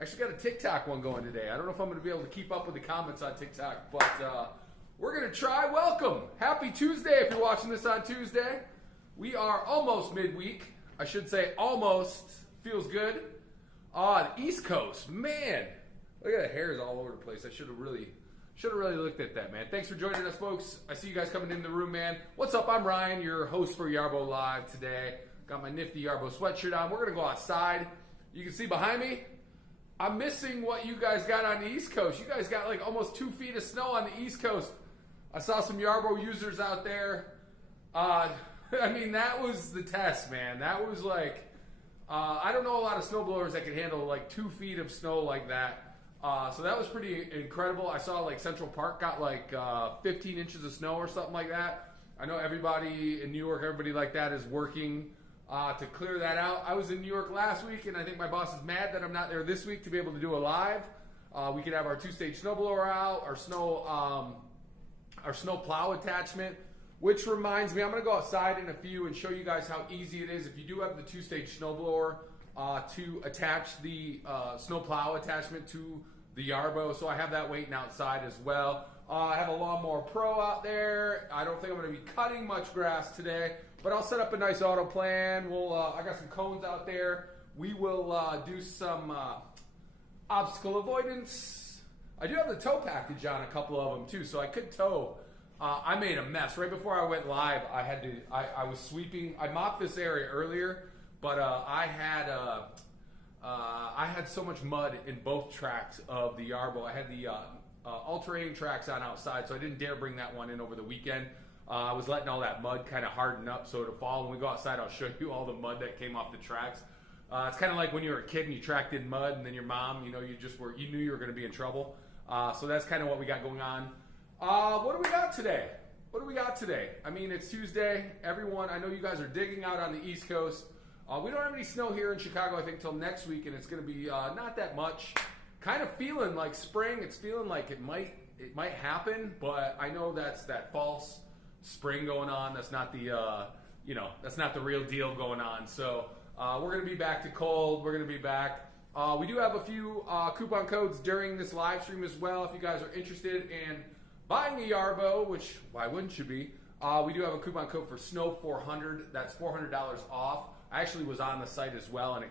I actually got a TikTok one going today. I don't know if I'm going to be able to keep up with the comments on TikTok, but we're going to try. Welcome. Happy Tuesday if you're watching this on Tuesday. We are almost midweek. I should say almost. Feels good. The East Coast, man. Look at the hairs all over the place. I should have really looked at that, man. Thanks for joining us, folks. I see you guys coming in the room, man. What's up? I'm Ryan, your host for Yarbo Live today. Got my nifty Yarbo sweatshirt on. We're going to go outside. You can see behind me, I'm missing what you guys got on the East Coast. You guys got like almost 2 feet of snow on the East Coast. I saw some Yarbo users out there. I mean, that was the test, man. That was like, I don't know a lot of snowblowers that can handle like 2 feet of snow like that. So that was pretty incredible. I saw like Central Park got like 15 inches of snow or something like that. I know everybody in New York, everybody like that is working to clear that out. I was in New York last week, and I think my boss is mad that I'm not there this week to be able to do a live. We could have our 2-stage snowblower out, our snow plow attachment, which reminds me, I'm going to go outside in a few and show you guys how easy it is if you do have the 2-stage snowblower to attach the snow plow attachment to the Yarbo. So I have that waiting outside as well. I have a Lawnmower Pro out there. I don't think I'm going to be cutting much grass today, but I'll set up a nice auto plan. I got some cones out there. We will do some obstacle avoidance. I do have the tow package on a couple of them too, so I could tow. I made a mess right before I went live. I was sweeping. I mopped this area earlier, but I had so much mud in both tracks of the Yarbo. I had the all-terrain tracks on outside, so I didn't dare bring that one in over the weekend. I was letting all that mud kind of harden up, so to fall when we go outside, I'll show you all the mud that came off the tracks. It's kind of like when you were a kid and you tracked in mud, and then your mom, you knew you were going to be in trouble. So that's kind of what we got going on. What do we got today? I mean, it's Tuesday. Everyone, I know you guys are digging out on the East Coast. We don't have any snow here in Chicago, I think, till next week, and it's going to be not that much. Kind of feeling like spring. It's feeling like it might happen, but I know that's that false spring going on. That's not the that's not the real deal going on. So we're going to be back to cold. We're going to be back. We do have a few coupon codes during this live stream as well. If you guys are interested in buying a Yarbo, which why wouldn't you be? We do have a coupon code for Snow 400. That's $400 off. I actually was on the site as well, and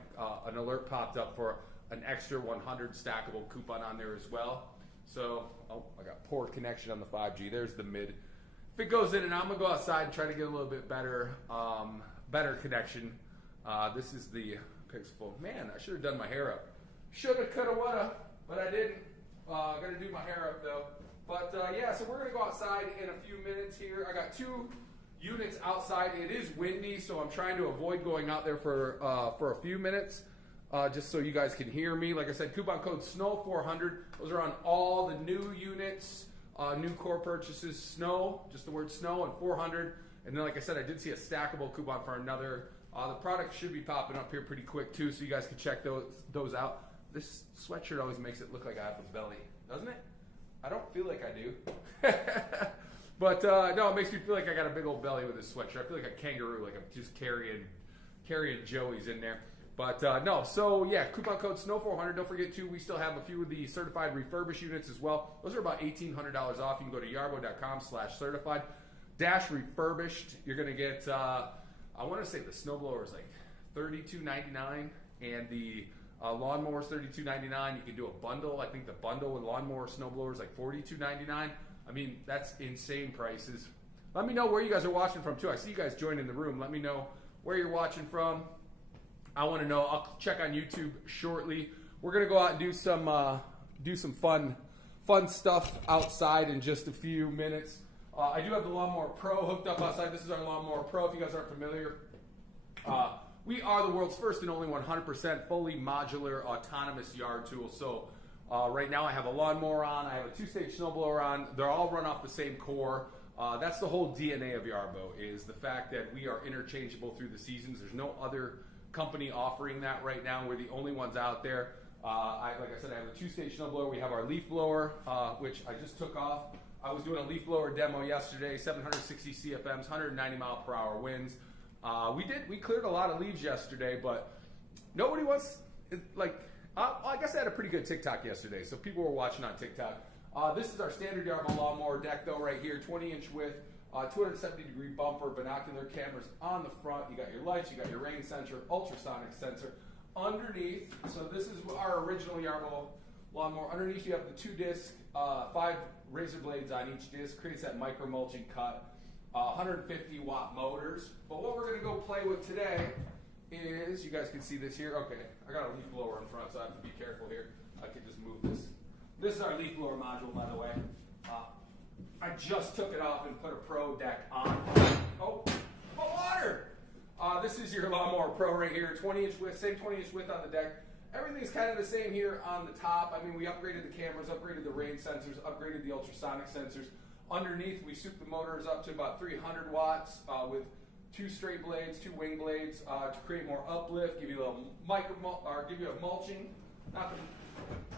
an alert popped up for an extra 100 stackable coupon on there as well. So, I got poor connection on the 5G. There's the mid. If it goes in and out, I'm going to go outside and try to get a little bit better connection. This is the Pixel. Man, I should have done my hair up. Shoulda, coulda, woulda, but I didn't. Going to do my hair up, though. But, yeah, so we're going to go outside in a few minutes here. I got 2 units outside. It is windy, so I'm trying to avoid going out there for a few minutes, just so you guys can hear me. Like I said, coupon code SNOW400. Those are on all the new units, new core purchases. Snow, just the word snow, and 400. And then, like I said, I did see a stackable coupon for another. The product should be popping up here pretty quick too, so you guys can check those out. This sweatshirt always makes it look like I have a belly, doesn't it? I don't feel like I do. But no, it makes me feel like I got a big old belly with this sweatshirt. I feel like a kangaroo, like I'm just carrying Joey's in there. But no, so yeah, coupon code SNOW400. Don't forget too, we still have a few of the certified refurbished units as well. Those are about $1,800 off. You can go to yarbo.com/certified-refurbished. You're gonna get, I want to say the snowblower is like $32.99, and the lawnmower is $32.99. You can do a bundle. I think the bundle with lawnmower snowblower is like $42.99. I mean, that's insane prices. Let me know where you guys are watching from, too. I see you guys joining the room. Let me know where you're watching from. I want to know. I'll check on YouTube shortly. We're going to go out and do some fun stuff outside in just a few minutes. I do have the Lawnmower Pro hooked up outside. This is our Lawnmower Pro, if you guys aren't familiar. We are the world's first and only 100% fully modular autonomous yard tool. So right now I have a lawnmower on, I have a 2-stage snowblower on. They're all run off the same core. That's the whole DNA of Yarbo, is the fact that we are interchangeable through the seasons. There's no other company offering that right now. We're the only ones out there. Like I said, I have a 2-stage snowblower. We have our leaf blower, which I just took off. I was doing a leaf blower demo yesterday, 760 CFMs, 190 mile per hour winds. We cleared a lot of leaves yesterday, but nobody wants, like, I guess I had a pretty good TikTok yesterday, so people were watching on TikTok. This is our standard Yarbo lawnmower deck, though, right here, 20-inch width, 270-degree bumper, binocular cameras on the front. You got your lights, you got your rain sensor, ultrasonic sensor. Underneath, so this is our original Yarbo lawnmower. Underneath, you have the 2-disc, 5 razor blades on each disc, creates that micro mulching cut. 150-watt motors. But what we're going to go play with today is, you guys can see this here. Okay, I got a leaf blower in front, so I have to be careful here. I can just move this. This is our leaf blower module, by the way. I just took it off and put a Pro deck on. Oh, water! This is your Lawnmower Pro right here, 20-inch width, same 20-inch width on the deck. Everything's kind of the same here on the top. I mean, we upgraded the cameras, upgraded the rain sensors, upgraded the ultrasonic sensors. Underneath, we souped the motors up to about 300 watts with 2 straight blades, 2 wing blades to create more uplift, give you a little give you a mulching.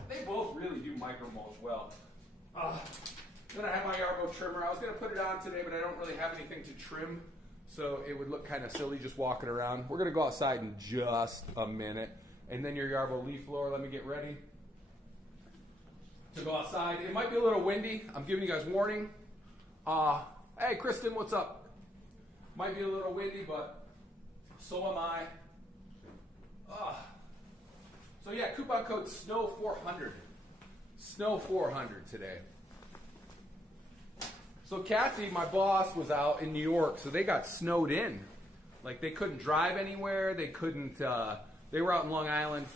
They both really do micro mulch well. Then I have my Yarbo trimmer. I was going to put it on today, but I don't really have anything to trim, so it would look kind of silly just walking around. We're going to go outside in just a minute. And then your Yarbo leaf blower. Let me get ready to go outside. It might be a little windy. I'm giving you guys warning. Hey, Kristen, what's up? Might be a little windy, but so am I. So yeah, coupon code SNOW400. SNOW400 today. So Kathy, my boss, was out in New York, so they got snowed in. Like, they couldn't drive anywhere. They couldn't, they were out in Long Island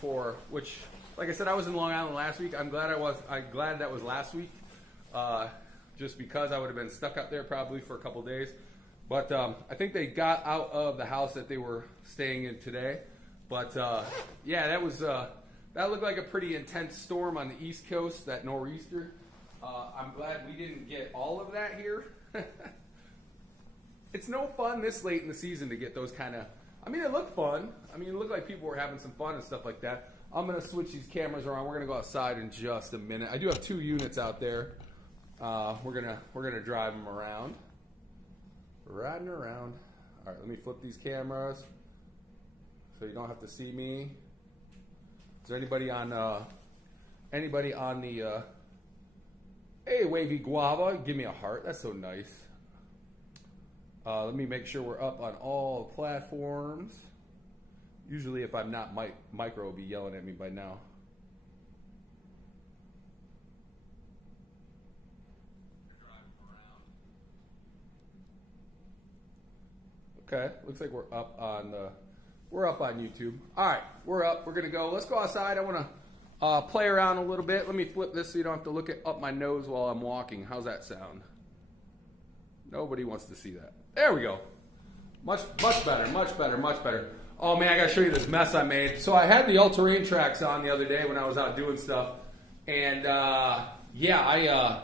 which, like I said, I was in Long Island last week. I'm glad that was last week. Just because I would have been stuck out there probably for a couple days. But I think they got out of the house that they were staying in today. But yeah, that looked like a pretty intense storm on the East Coast, that nor'easter. I'm glad we didn't get all of that here. It's no fun this late in the season to get those kind of, I mean, it looked fun. I mean, it looked like people were having some fun and stuff like that. I'm going to switch these cameras around. We're going to go outside in just a minute. I do have 2 units out there. We're gonna drive them around, riding around. All right, let me flip these cameras so you don't have to see me. Is there anybody on the? Hey, wavy guava, give me a heart. That's so nice. Let me make sure we're up on all platforms. Usually, if I'm not, Micro will be yelling at me by now. Okay, looks like we're up on YouTube. All right, we're up. We're gonna go. Let's go outside. I want to play around a little bit. Let me flip this so you don't have to look up my nose while I'm walking. How's that sound? Nobody wants to see that. There we go. Much better. Much better. Much better. Oh man, I gotta show you this mess I made. So I had the all-terrain tracks on the other day when I was out doing stuff, and yeah,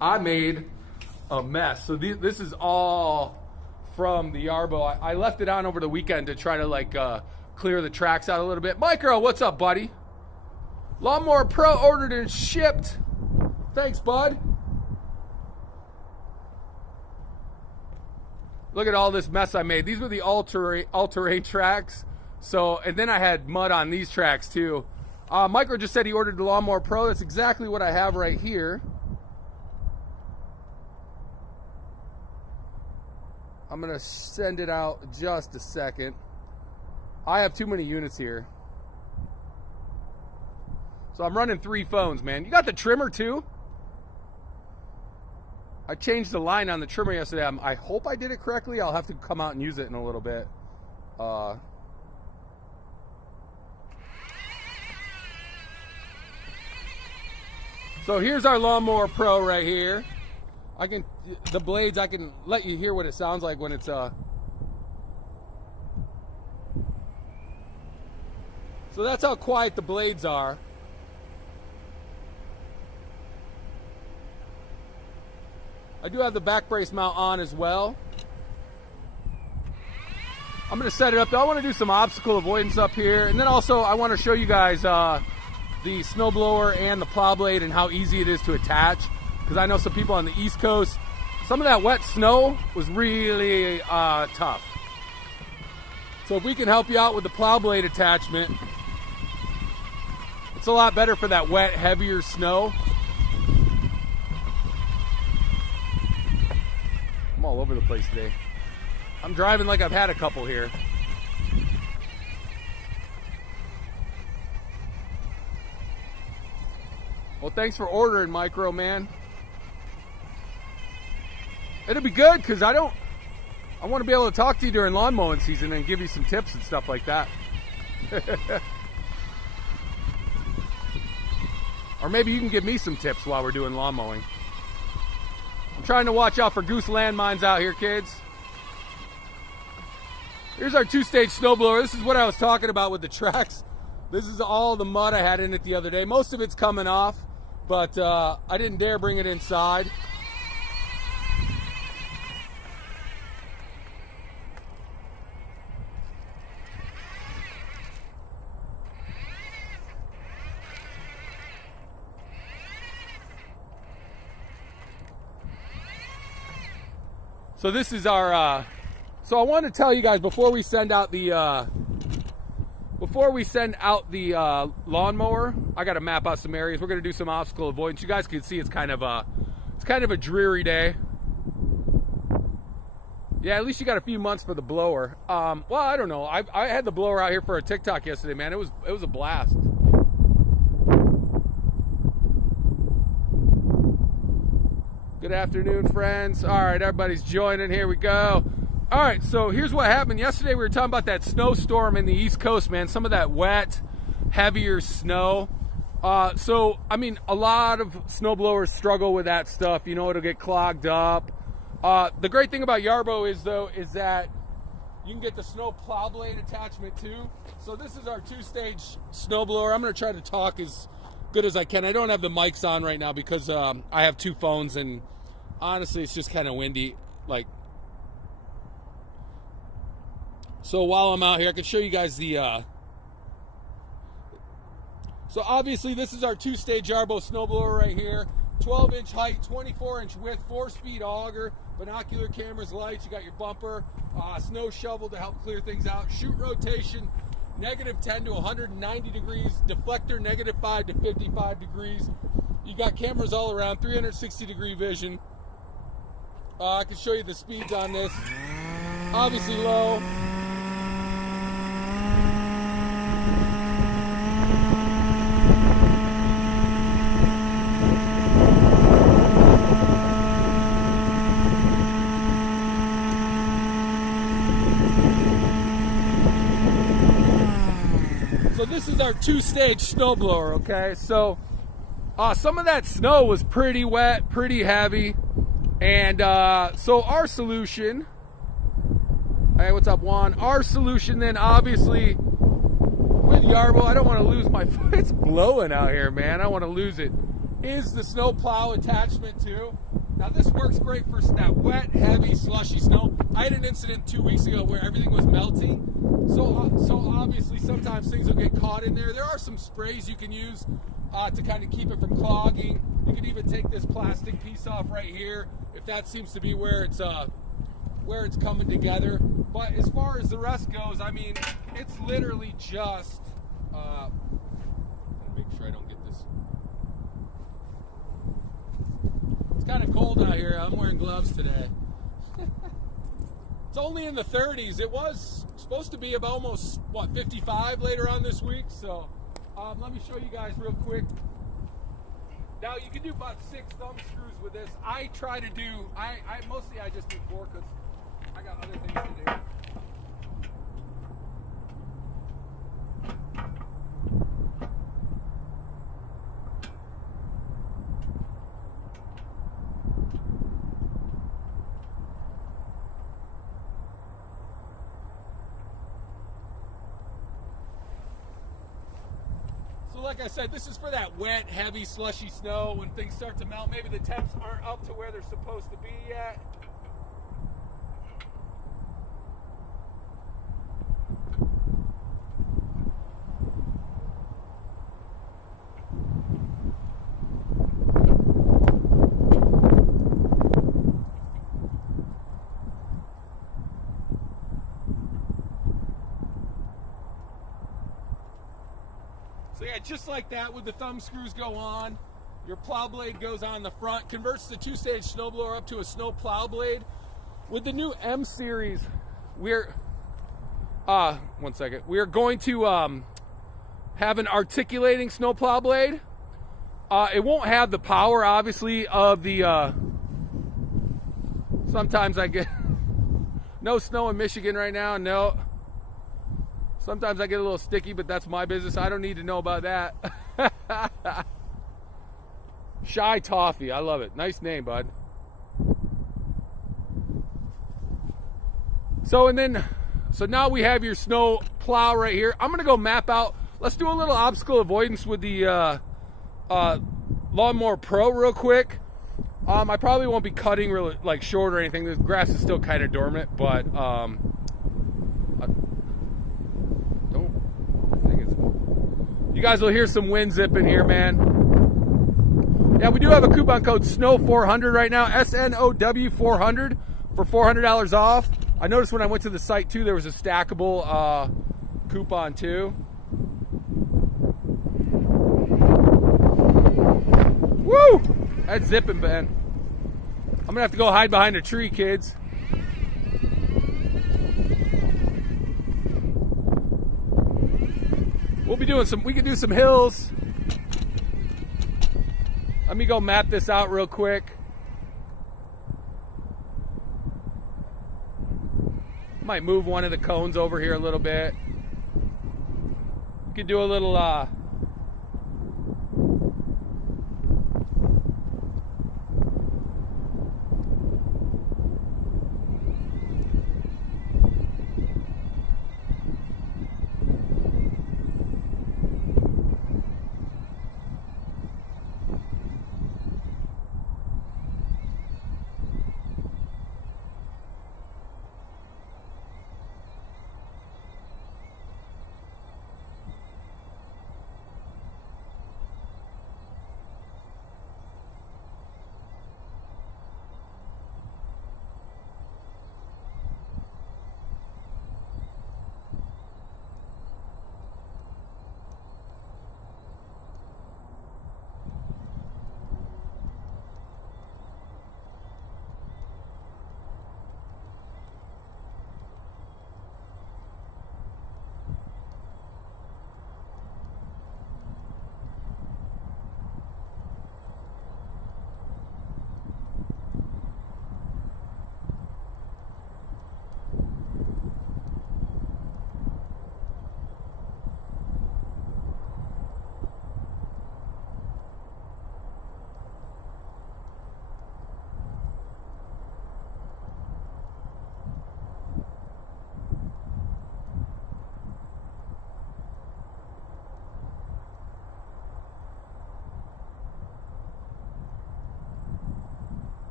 I made a mess. So this is all from the Yarbo. I left it on over the weekend to try to clear the tracks out a little bit. Micro, what's up, buddy? Lawnmower Pro ordered and shipped. Thanks, bud. Look at all this mess I made. These were the all-terrain tracks. So, and then I had mud on these tracks too. Micro just said he ordered the Lawnmower Pro. That's exactly what I have right here. I'm gonna send it out just a second. I have too many units here. So I'm running 3 phones, man. You got the trimmer too? I changed the line on the trimmer yesterday. I hope I did it correctly. I'll have to come out and use it in a little bit. So here's our Lawnmower Pro right here. The blades, I can let you hear what it sounds like when it's So that's how quiet the blades are. I do have the back brace mount on as well. I'm going to set it up though. I want to do some obstacle avoidance up here, and then also I want to show you guys the snowblower and the plow blade and how easy it is to attach. Because I know some people on the East Coast, some of that wet snow was really tough. So if we can help you out with the plow blade attachment, It's a lot better for that wet, heavier snow. I'm all over the place today. I'm driving like I've had a couple here. Well, thanks for ordering, Micro, man. It'll be good because I want to be able to talk to you during lawn mowing season and give you some tips and stuff like that. Or maybe you can give me some tips while we're doing lawn mowing. I'm trying to watch out for goose landmines out here, kids. Here's our 2-stage snowblower. This is what I was talking about with the tracks. This is all the mud I had in it the other day. Most of it's coming off, but I didn't dare bring it inside. So this is our, so I want to tell you guys before we send out the lawnmower, I got to map out some areas. We're going to do some obstacle avoidance. You guys can see it's kind of a dreary day. Yeah, at least you got a few months for the blower. Well, I don't know. I had the blower out here for a TikTok yesterday, man. It was a blast. Good afternoon, friends. All right, everybody's joining. Here we go. All right, so here's what happened. Yesterday we were talking about that snowstorm in the East Coast, man. Some of that wet, heavier snow. So, I mean, a lot of snowblowers struggle with that stuff. You know, it'll get clogged up. The great thing about Yarbo is that you can get the snow plow blade attachment too. So this is our 2-stage snowblower. I'm going to try to talk as good as I can. I don't have the mics on right now because I have 2 phones, and honestly, it's just kind of windy. So while I'm out here, I can show you guys the. So obviously, this is our 2-stage Yarbo snowblower right here. 12-inch height, 24-inch width, 4-speed auger, binocular cameras, lights. You got your bumper, snow shovel to help clear things out. Chute rotation, -10 to 190 degrees. Deflector, -5 to 55 degrees. You got cameras all around, 360-degree vision. I can show you the speeds on this. Obviously low. So this is our 2-stage snowblower, okay? So some of that snow was pretty wet, pretty heavy. And so our solution, hey, what's up, Juan? Our solution then, obviously, with Yarbo, I don't want to lose my foot. It's blowing out here, man. I don't want to lose it. Is the snow plow attachment too. Now this works great for that wet, heavy, slushy snow. I had an incident 2 weeks ago where everything was melting. So obviously sometimes things will get caught in there. There are some sprays you can use to kind of keep it from clogging. You can even take this plastic piece off right here if that seems to be where it's coming together. But as far as the rest goes, I mean, it's literally just make sure I don't get this. It's kind of cold out here. I'm wearing gloves today. It's only in the 30s. It was supposed to be about almost, 55 later on this week. So let me show you guys real quick. Now you can do about 6 thumb screws with this. I try to do, mostly I just do 4 because I got other things to do. Like I said, this is for that wet, heavy, slushy snow when things start to melt. Maybe the temps aren't up to where they're supposed to be yet. it just like that with the thumb screws go on. Your plow blade goes on the front, converts the 2-stage snowblower up to a snow plow blade. With the new M series, we're one second. We are going to have an articulating snow plow blade. It won't have the power, obviously, of the. Sometimes I get no snow in Michigan right now. No. Sometimes I get a little sticky, but that's my business. I don't need to know about that. Shy Toffee, I love it. Nice name, bud. So now we have your snow plow right here. I'm gonna go map out. Let's do a little obstacle avoidance with the Lawnmower Pro real quick. I probably won't be cutting really like short or anything. The grass is still kind of dormant, but you guys will hear some wind zipping here, man. Yeah, we do have a coupon code SNOW400 right now, SNOW 400 for $400 off. I noticed when I went to the site too, there was a stackable coupon too. Woo! That's zipping, man. I'm gonna have to go hide behind a tree, kids. We'll be doing we can do some hills. Let me go map this out real quick. Might move one of the cones over here a little bit. We could do a little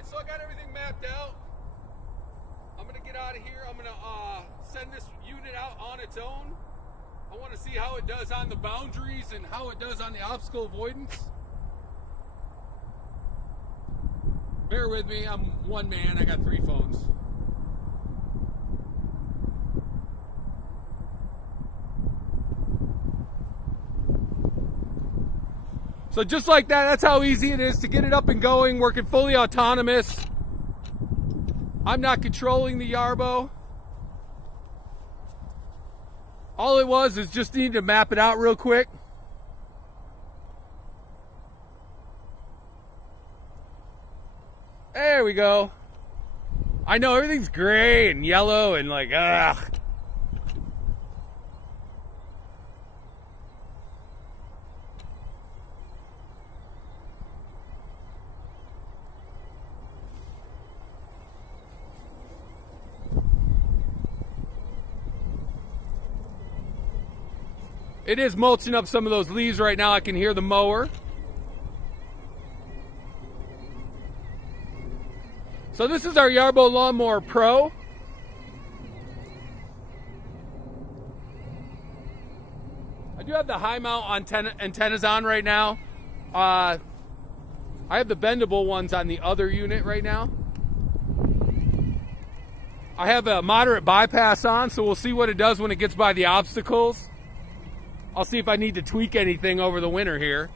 Alright, so I got everything mapped out. I'm going to get out of here. I'm going to send this unit out on its own. I want to see how it does on the boundaries and how it does on the obstacle avoidance. Bear with me, I'm one man, I got 3 phones. So just like that, that's how easy it is to get it up and going, working fully autonomous. I'm not controlling the Yarbo. All it was is just need to map it out real quick. There we go. I know everything's gray and yellow and like, ugh. It is mulching up some of those leaves right now. I can hear the mower. So this is our Yarbo Lawnmower Pro. I do have the high mount antennas on right now. I have the bendable ones on the other unit right now. I have a moderate bypass on, so we'll see what it does when it gets by the obstacles. I'll see if I need to tweak anything over the winter here.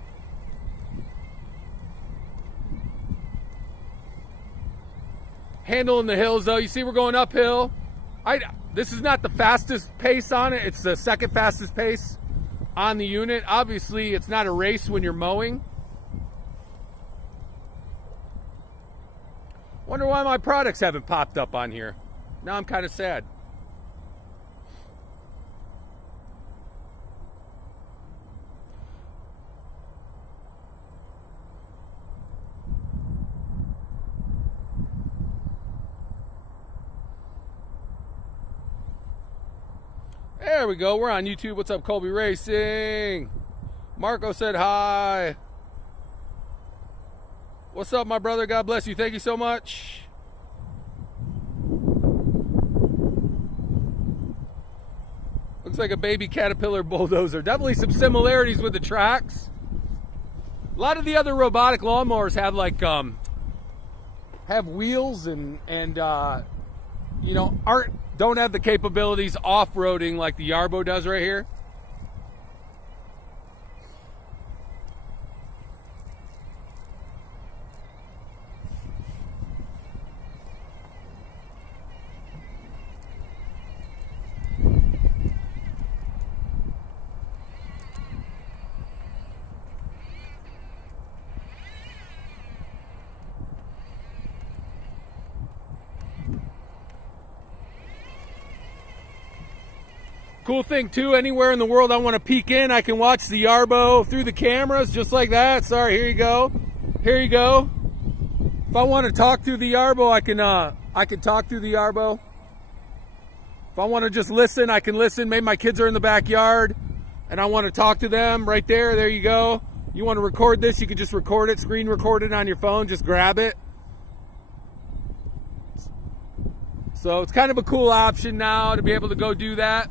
Handling the hills though, you see we're going uphill. This is not the fastest pace on it, it's the second fastest pace on the unit. Obviously it's not a race when you're mowing. Wonder why my products haven't popped up on here. Now I'm kind of sad. There we go. We're on YouTube. What's up, Colby Racing? Marco said hi. What's up, my brother? God bless you. Thank you so much. Looks like a baby Caterpillar bulldozer. Definitely some similarities with the tracks. A lot of the other robotic lawnmowers have like have wheels and you know, don't have the capabilities off-roading like the Yarbo does right here. Cool thing too, anywhere in the world I want to peek in, I can watch the Yarbo through the cameras just like that. Sorry, here you go. Here you go. If I want to talk through the Yarbo, I can talk through the Yarbo. If I want to just listen, I can listen. Maybe my kids are in the backyard and I want to talk to them right there. There you go. You want to record this, you can just record it, screen record it on your phone, just grab it. So it's kind of a cool option now to be able to go do that.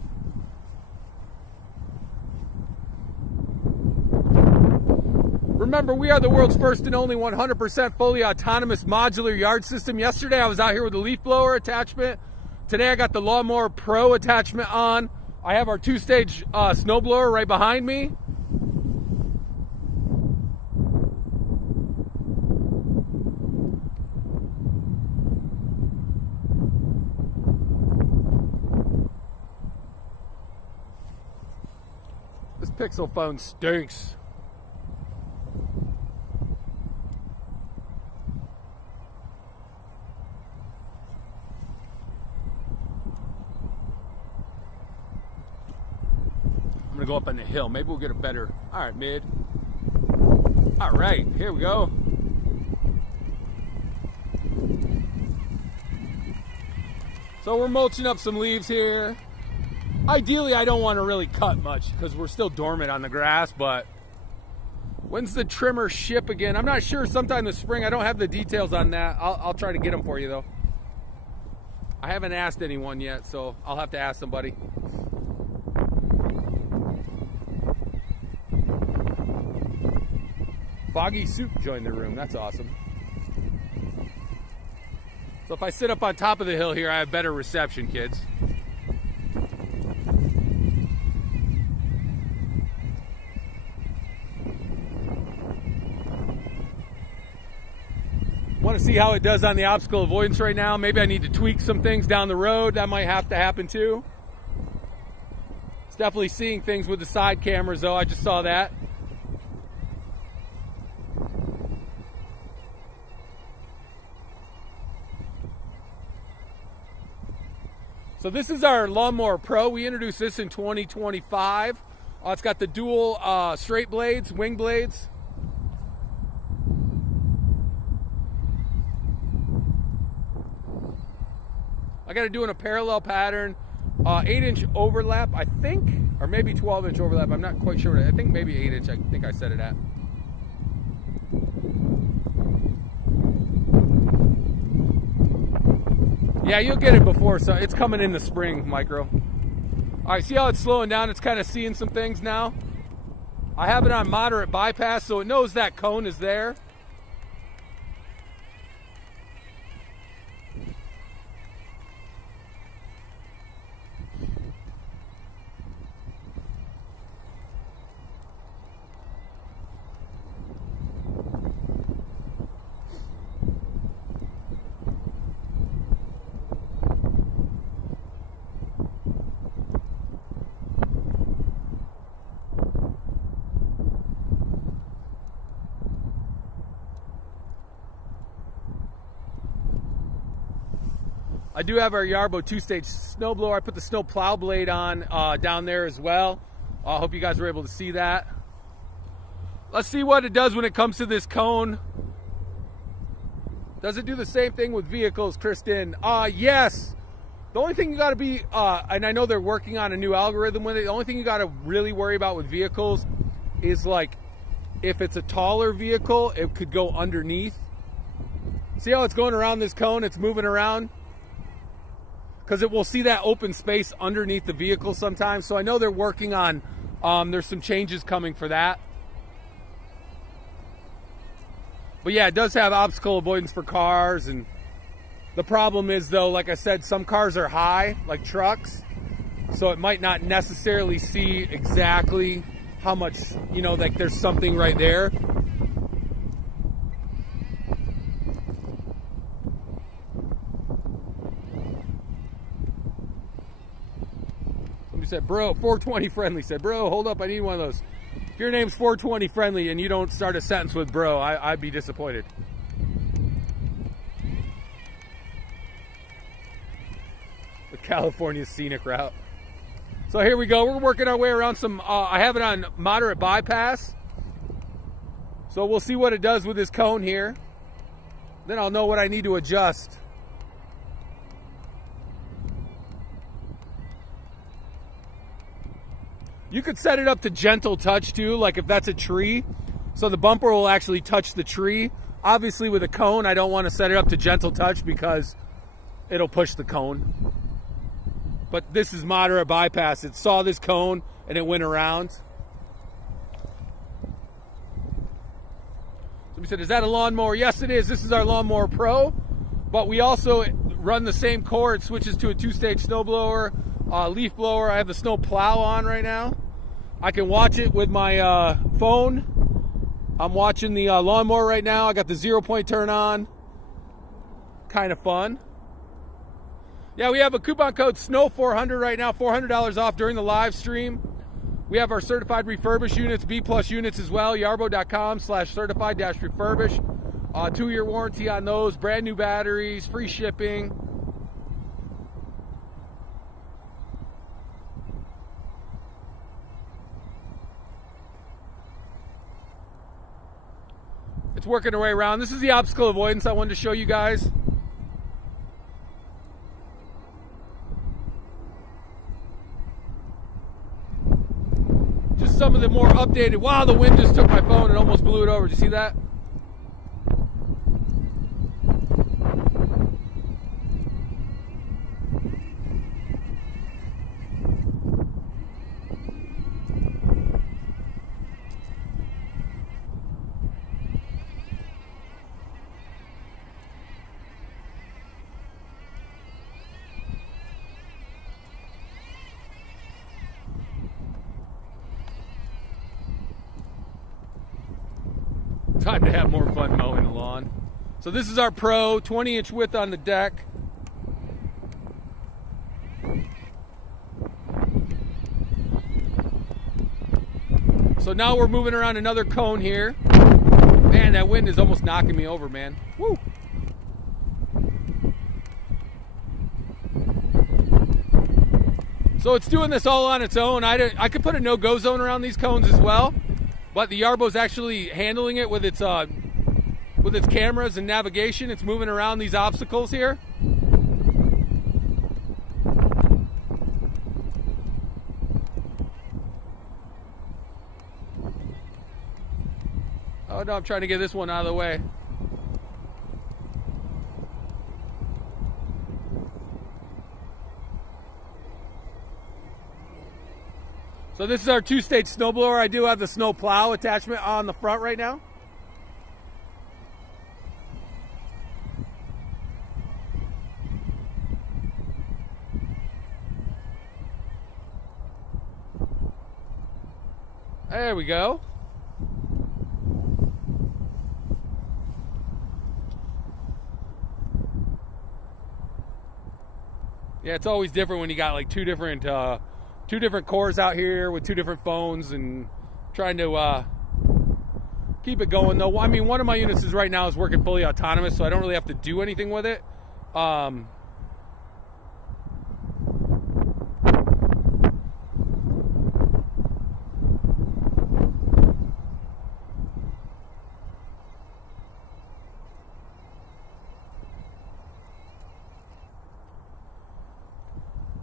Remember, we are the world's first and only 100% fully autonomous modular yard system. Yesterday, I was out here with a leaf blower attachment. Today, I got the Lawnmower Pro attachment on. I have our 2-stage snowblower right behind me. This Pixel phone stinks. I'm gonna go up on the hill. Maybe we'll get a better. All right, mid. All right, here we go. So we're mulching up some leaves here. Ideally, I don't want to really cut much because we're still dormant on the grass, but when's the trimmer ship again? I'm not sure. Sometime this spring. I don't have the details on that. I'll try to get them for you, though. I haven't asked anyone yet, so I'll have to ask somebody. Foggy Soup joined the room. That's awesome. So if I sit up on top of the hill here, I have better reception, kids. Want to see how it does on the obstacle avoidance right now. Maybe I need to tweak some things down the road. That might have to happen too. It's definitely seeing things with the side cameras though. I just saw that. So this is our Lawnmower Pro. We introduced this in 2025. It's got the dual straight blades, wing blades. I got it doing a parallel pattern, 8-inch overlap, I think, or maybe 12-inch overlap. I'm not quite sure. I think maybe 8-inch. I think I set it at. Yeah, you'll get it before, so it's coming in the spring, Micro. All right, see how it's slowing down? It's kind of seeing some things now. I have it on moderate bypass, so it knows that cone is there. I do have our Yarbo 2-stage snowblower. I put the snow plow blade on down there as well. I hope you guys were able to see that. Let's see what it does when it comes to this cone. Does it do the same thing with vehicles, Kristen? Yes. The only thing you got to be, and I know they're working on a new algorithm with it, the only thing you got to really worry about with vehicles is like, if it's a taller vehicle, it could go underneath. See how it's going around this cone? It's moving around. Because it will see that open space underneath the vehicle sometimes. So I know they're working on, there's some changes coming for that. But yeah, it does have obstacle avoidance for cars. And the problem is though, like I said, some cars are high, like trucks. So it might not necessarily see exactly how much, you know, like there's something right there. Said, bro, 420 friendly. Said, bro, hold up, I need one of those. If your name's 420 friendly and you don't start a sentence with bro, I'd be disappointed. The California scenic route. So here we go. We're working our way around some, I have it on moderate bypass. So we'll see what it does with this cone here. Then I'll know what I need to adjust. You could set it up to gentle touch too, like if that's a tree. So the bumper will actually touch the tree. Obviously with a cone, I don't want to set it up to gentle touch because it'll push the cone. But this is moderate bypass. It saw this cone and it went around. Somebody said, is that a lawnmower? Yes, it is. This is our Lawnmower Pro. But we also run the same core. It switches to a 2-stage snowblower, leaf blower. I have the snow plow on right now. I can watch it with my phone. I'm watching the lawnmower right now. I got the 0-point turn on. Kind of fun. Yeah, we have a coupon code SNOW400 right now, $400 off during the live stream. We have our certified refurbished units, B+ units as well, yarbo.com/certified-refurbish. 2-year warranty on those, brand new batteries, free shipping. It's working our way around. This is the obstacle avoidance I wanted to show you guys. Just some of the more updated. Wow, the wind just took my phone and almost blew it over. Did you see that? Time to have more fun mowing the lawn. So this is our Pro, 20-inch width on the deck. So now we're moving around another cone here. Man, that wind is almost knocking me over, man. Woo! So it's doing this all on its own. I could put a no-go zone around these cones as well, but the Yarbo's actually handling it with its cameras and navigation. It's moving around these obstacles here. Oh no, I'm trying to get this one out of the way. So this is our 2-stage snowblower. I do have the snow plow attachment on the front right now. There we go. Yeah, it's always different when you got like two different cores out here with two different phones and trying to keep it going though. I mean, one of my units right now is working fully autonomous, so I don't really have to do anything with it.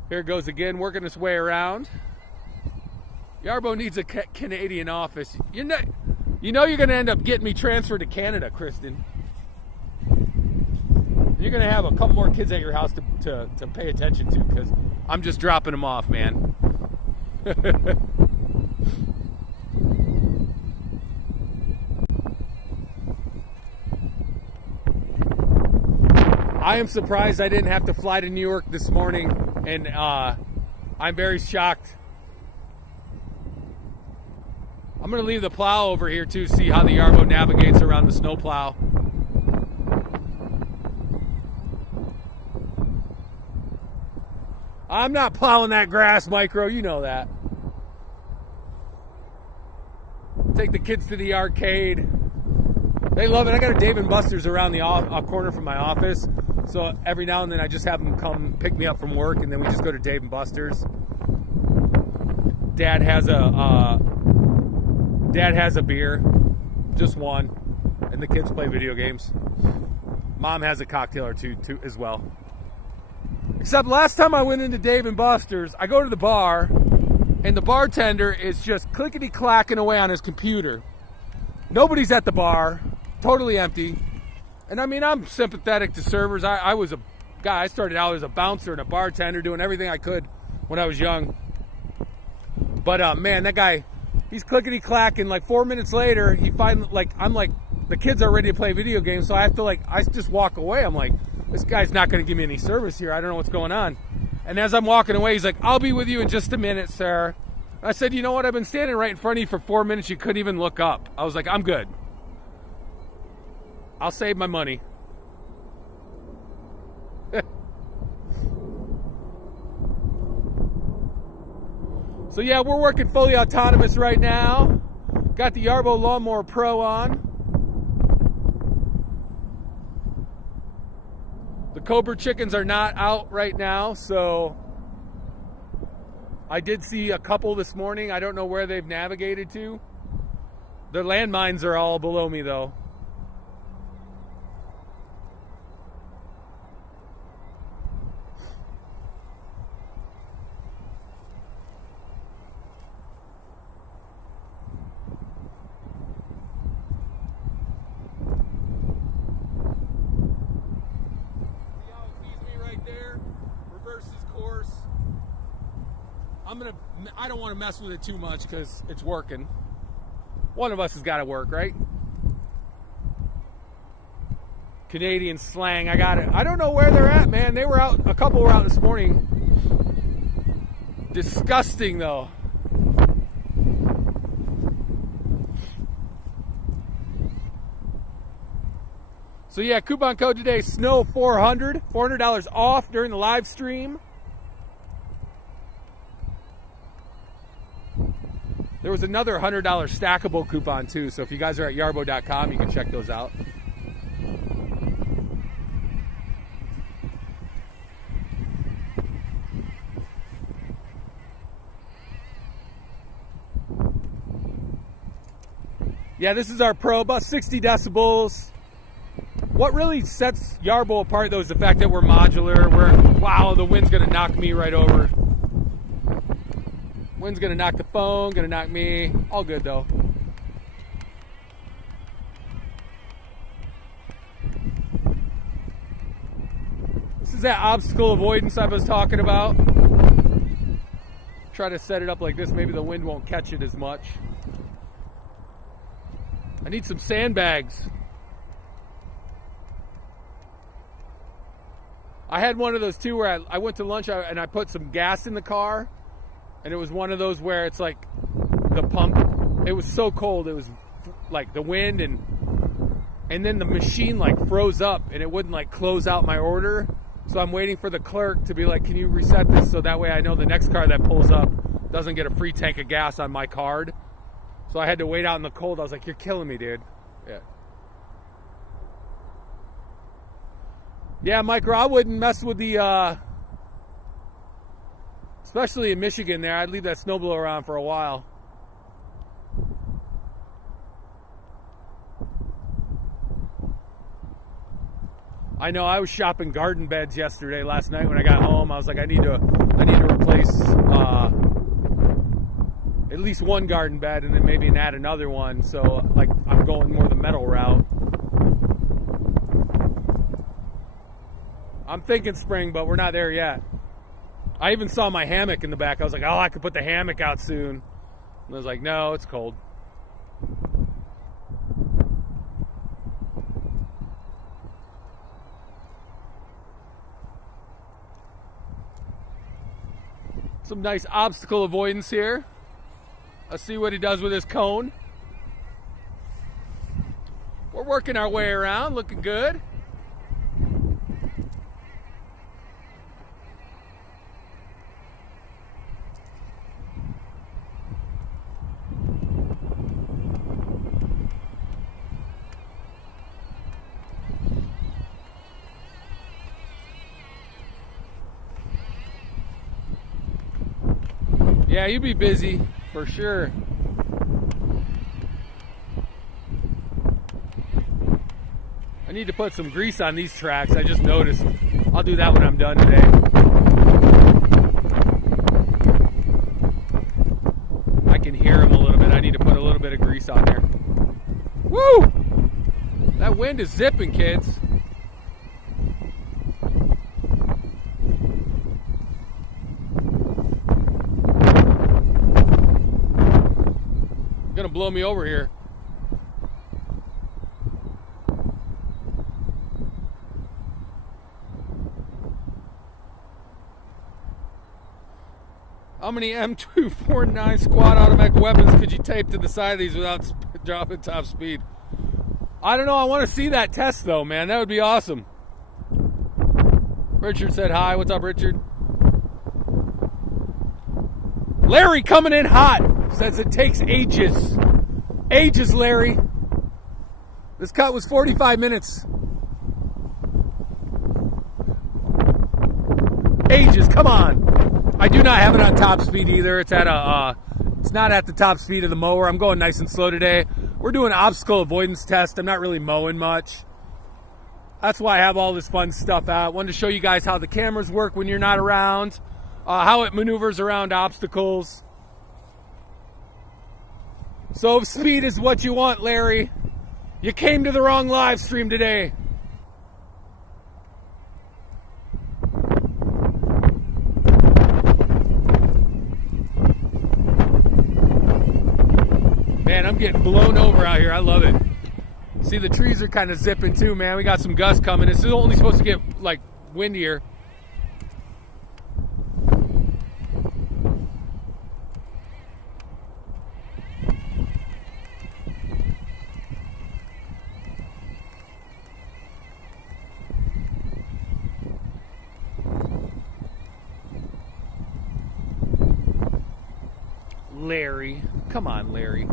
Here it goes again, working its way around. Yarbo needs a Canadian office. You know you're going to end up getting me transferred to Canada, Kristen. You're going to have a couple more kids at your house to pay attention to, because I'm just dropping them off, man. I am surprised I didn't have to fly to New York this morning, and I'm very shocked. I'm going to leave the plow over here too, see how the Yarbo navigates around the snow plow. I'm not plowing that grass, Micro, you know that. Take the kids to the arcade. They love it. I got a Dave & Buster's around the corner from my office, so every now and then I just have them come pick me up from work, and then we just go to Dave & Buster's. Dad has a beer, just one, and the kids play video games. Mom has a cocktail or two as well. Except last time I went into Dave & Buster's, I go to the bar, and the bartender is just clickety-clacking away on his computer. Nobody's at the bar, totally empty. And I mean, I'm sympathetic to servers. I was a guy, I started out as a bouncer and a bartender, doing everything I could when I was young. But man, that guy, he's clickety-clacking. Like 4 minutes later, he finally, I'm like, the kids are ready to play video games, so I have to I just walk away. I'm like, this guy's not going to give me any service here. I don't know what's going on. And as I'm walking away, he's like, I'll be with you in just a minute, sir. I said, you know what? I've been standing right in front of you for 4 minutes. You couldn't even look up. I was like, I'm good. I'll save my money. So yeah, we're working fully autonomous right now. Got the Yarbo Lawnmower Pro on. The Cobra chickens are not out right now, so I did see a couple this morning. I don't know where they've navigated to. Their landmines are all below me though. I don't want to mess with it too much because it's working. One of us has got to work, right? Canadian slang, I got it. I don't know where they're at, man. They were out, a couple were out this morning. Disgusting, though. So yeah, coupon code today, SNOW 400, $400 off during the live stream. There was another $100 stackable coupon too, so if you guys are at yarbo.com, you can check those out. Yeah, this is our Pro, about 60 decibels. What really sets Yarbo apart, though, is the fact that we're modular. Wow, the wind's gonna knock me right over. Wind's gonna knock the phone, gonna knock me. All good, though. This is that obstacle avoidance I was talking about. Try to set it up like this, maybe the wind won't catch it as much. I need some sandbags. I had one of those too where I went to lunch and I put some gas in the car, and it was one of those where it's like the pump, it was so cold, it was like the wind, and then the machine like froze up and it wouldn't like close out my order. So I'm waiting for the clerk to be like, can you reset this so that way I know the next car that pulls up doesn't get a free tank of gas on my card. So I had to wait out in the cold. I was like, you're killing me, dude. Yeah. Yeah, Micro, I wouldn't mess with the, especially in Michigan there. I'd leave that snowblower on for a while. I know, I was shopping garden beds yesterday, last night when I got home. I was like, I need to replace, at least one garden bed and then maybe add another one. So like I'm going more the metal route. I'm thinking spring, but we're not there yet. I even saw my hammock in the back. I was like, oh, I could put the hammock out soon. And I was like, no, it's cold. Some nice obstacle avoidance here. Let's see what he does with his cone. We're working our way around, looking good. Yeah, you'd be busy for sure. I need to put some grease on these tracks. I just noticed. I'll do that when I'm done today. I can hear them a little bit. I need to put a little bit of grease on there. Woo! That wind is zipping, kids. Gonna blow me over here. How many M249 squad automatic weapons could you tape to the side of these without dropping top speed? I don't know. I want to see that test though, man. That would be awesome. Richard said hi. What's up, Richard? Larry coming in hot. Says it takes ages. Ages, Larry. This cut was 45 minutes. Ages, come on. I do not have it on top speed either. It's at it's not at the top speed of the mower. I'm going nice and slow today. We're doing an obstacle avoidance test. I'm not really mowing much. That's why I have all this fun stuff out. Wanted to show you guys how the cameras work when you're not around, how it maneuvers around obstacles. So if speed is what you want, Larry, you came to the wrong live stream today. Man, I'm getting blown over out here. I love it. See, the trees are kind of zipping too, man. We got some gusts coming. It's only supposed to get like windier. Come on, Larry.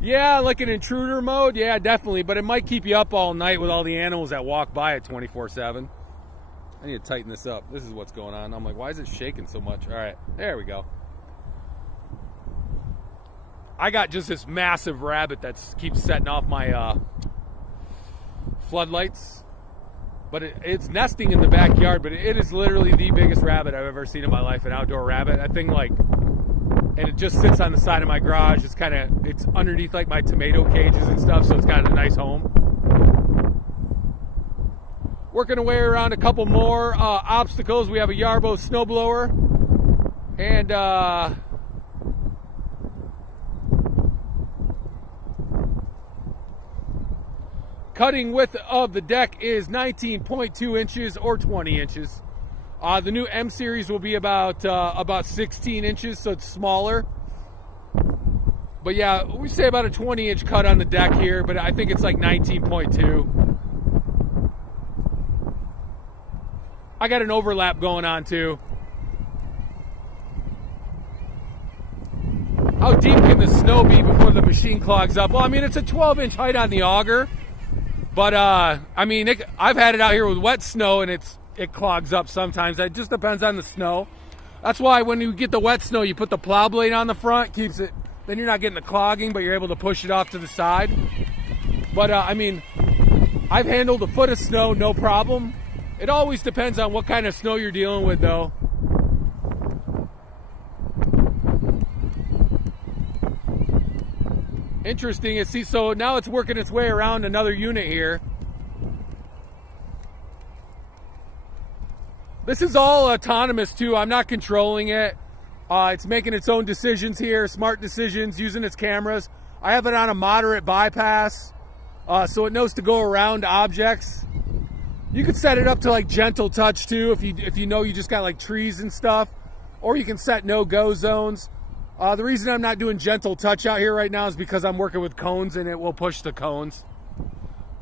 Yeah, like an intruder mode. Yeah, definitely. But it might keep you up all night with all the animals that walk by at 24/7. I need to tighten this up. This is what's going on. I'm like, why is it shaking so much? All right, there we go. I got just this massive rabbit that keeps setting off my floodlights. But it's nesting in the backyard, but it is literally the biggest rabbit I've ever seen in my life, an outdoor rabbit. That thing, like, and it just sits on the side of my garage. It's underneath, like, my tomato cages and stuff, so it's got a nice home. Working away around a couple more obstacles. We have a Yarbo snowblower, and cutting width of the deck is 19.2 inches or 20 inches. The new M series will be about 16 inches, so it's smaller. But yeah, we say about a 20-inch cut on the deck here, but I think it's like 19.2. I got an overlap going on too. How deep can the snow be before the machine clogs up? Well, I mean, it's a 12-inch height on the auger. But, I mean, I've had it out here with wet snow, and it clogs up sometimes. It just depends on the snow. That's why when you get the wet snow, you put the plow blade on the front, keeps it, then you're not getting the clogging, but you're able to push it off to the side. But, I mean, I've handled a foot of snow, no problem. It always depends on what kind of snow you're dealing with, though. Interesting. See, so now it's working its way around another unit here. This is all autonomous too. I'm not controlling it. It's making its own decisions here, smart decisions, using its cameras. I have it on a moderate bypass, so it knows to go around objects. You could set it up to like gentle touch too, if you know you just got like trees and stuff, or you can set no-go zones. The reason I'm not doing gentle touch out here right now is because I'm working with cones, and it will push the cones.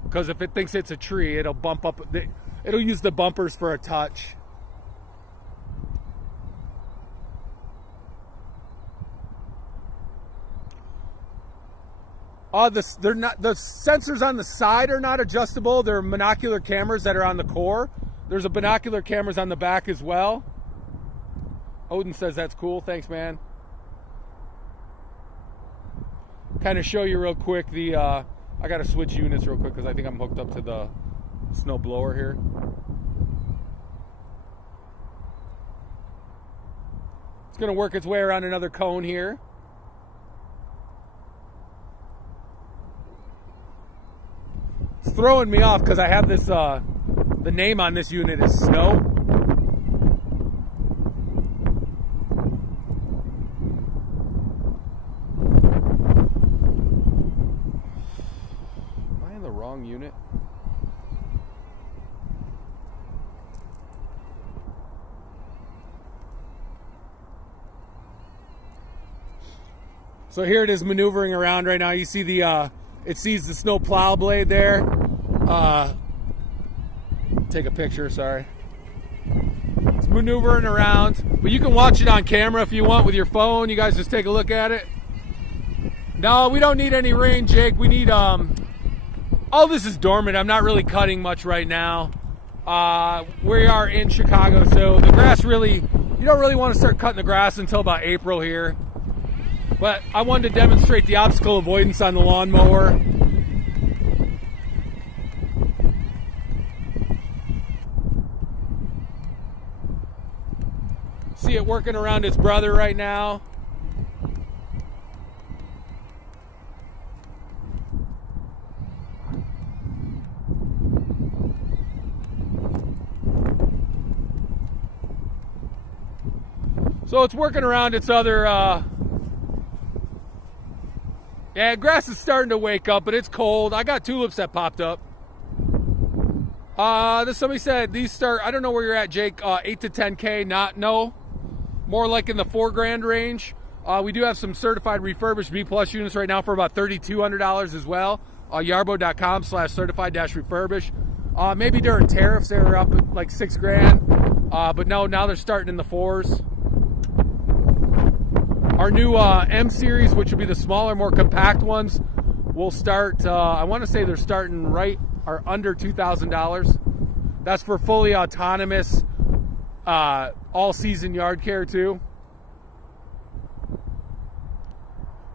Because if it thinks it's a tree, it'll bump up. It'll use the bumpers for a touch. They're not, the sensors on the side are not adjustable. They're binocular cameras that are on the core. There's a binocular cameras on the back as well. Odin says that's cool. Thanks, man. Kind of show you real quick I got to switch units real quick because I think I'm hooked up to the snow blower here. It's going to work its way around another cone here. It's throwing me off because I have this, the name on this unit is Snow. Unit. So here it is maneuvering around right now. You see it sees the snow plow blade there. Take a picture, sorry. It's maneuvering around, but you can watch it on camera if you want with your phone. You guys just take a look at it. No, we don't need any rain, Jake. We need all this is dormant. I'm not really cutting much right now. We are in Chicago, so the grass you don't really want to start cutting the grass until about April here. But I wanted to demonstrate the obstacle avoidance on the lawnmower. See it working around its brother right now. So it's working around its other, yeah, grass is starting to wake up, but it's cold. I got tulips that popped up. Somebody said these start, I don't know where you're at, Jake, 8 to 10K, no, more like in the $4,000 range. We do have some certified refurbished B+ units right now for about $3,200 as well. Yarbo.com/certified-refurbish. Maybe during tariffs, they were up at like $6,000. But no, now they're starting in the 4s. Our new M series, which would be the smaller, more compact ones, will start, I want to say they're starting right or under $2,000. That's for fully autonomous, all-season yard care too.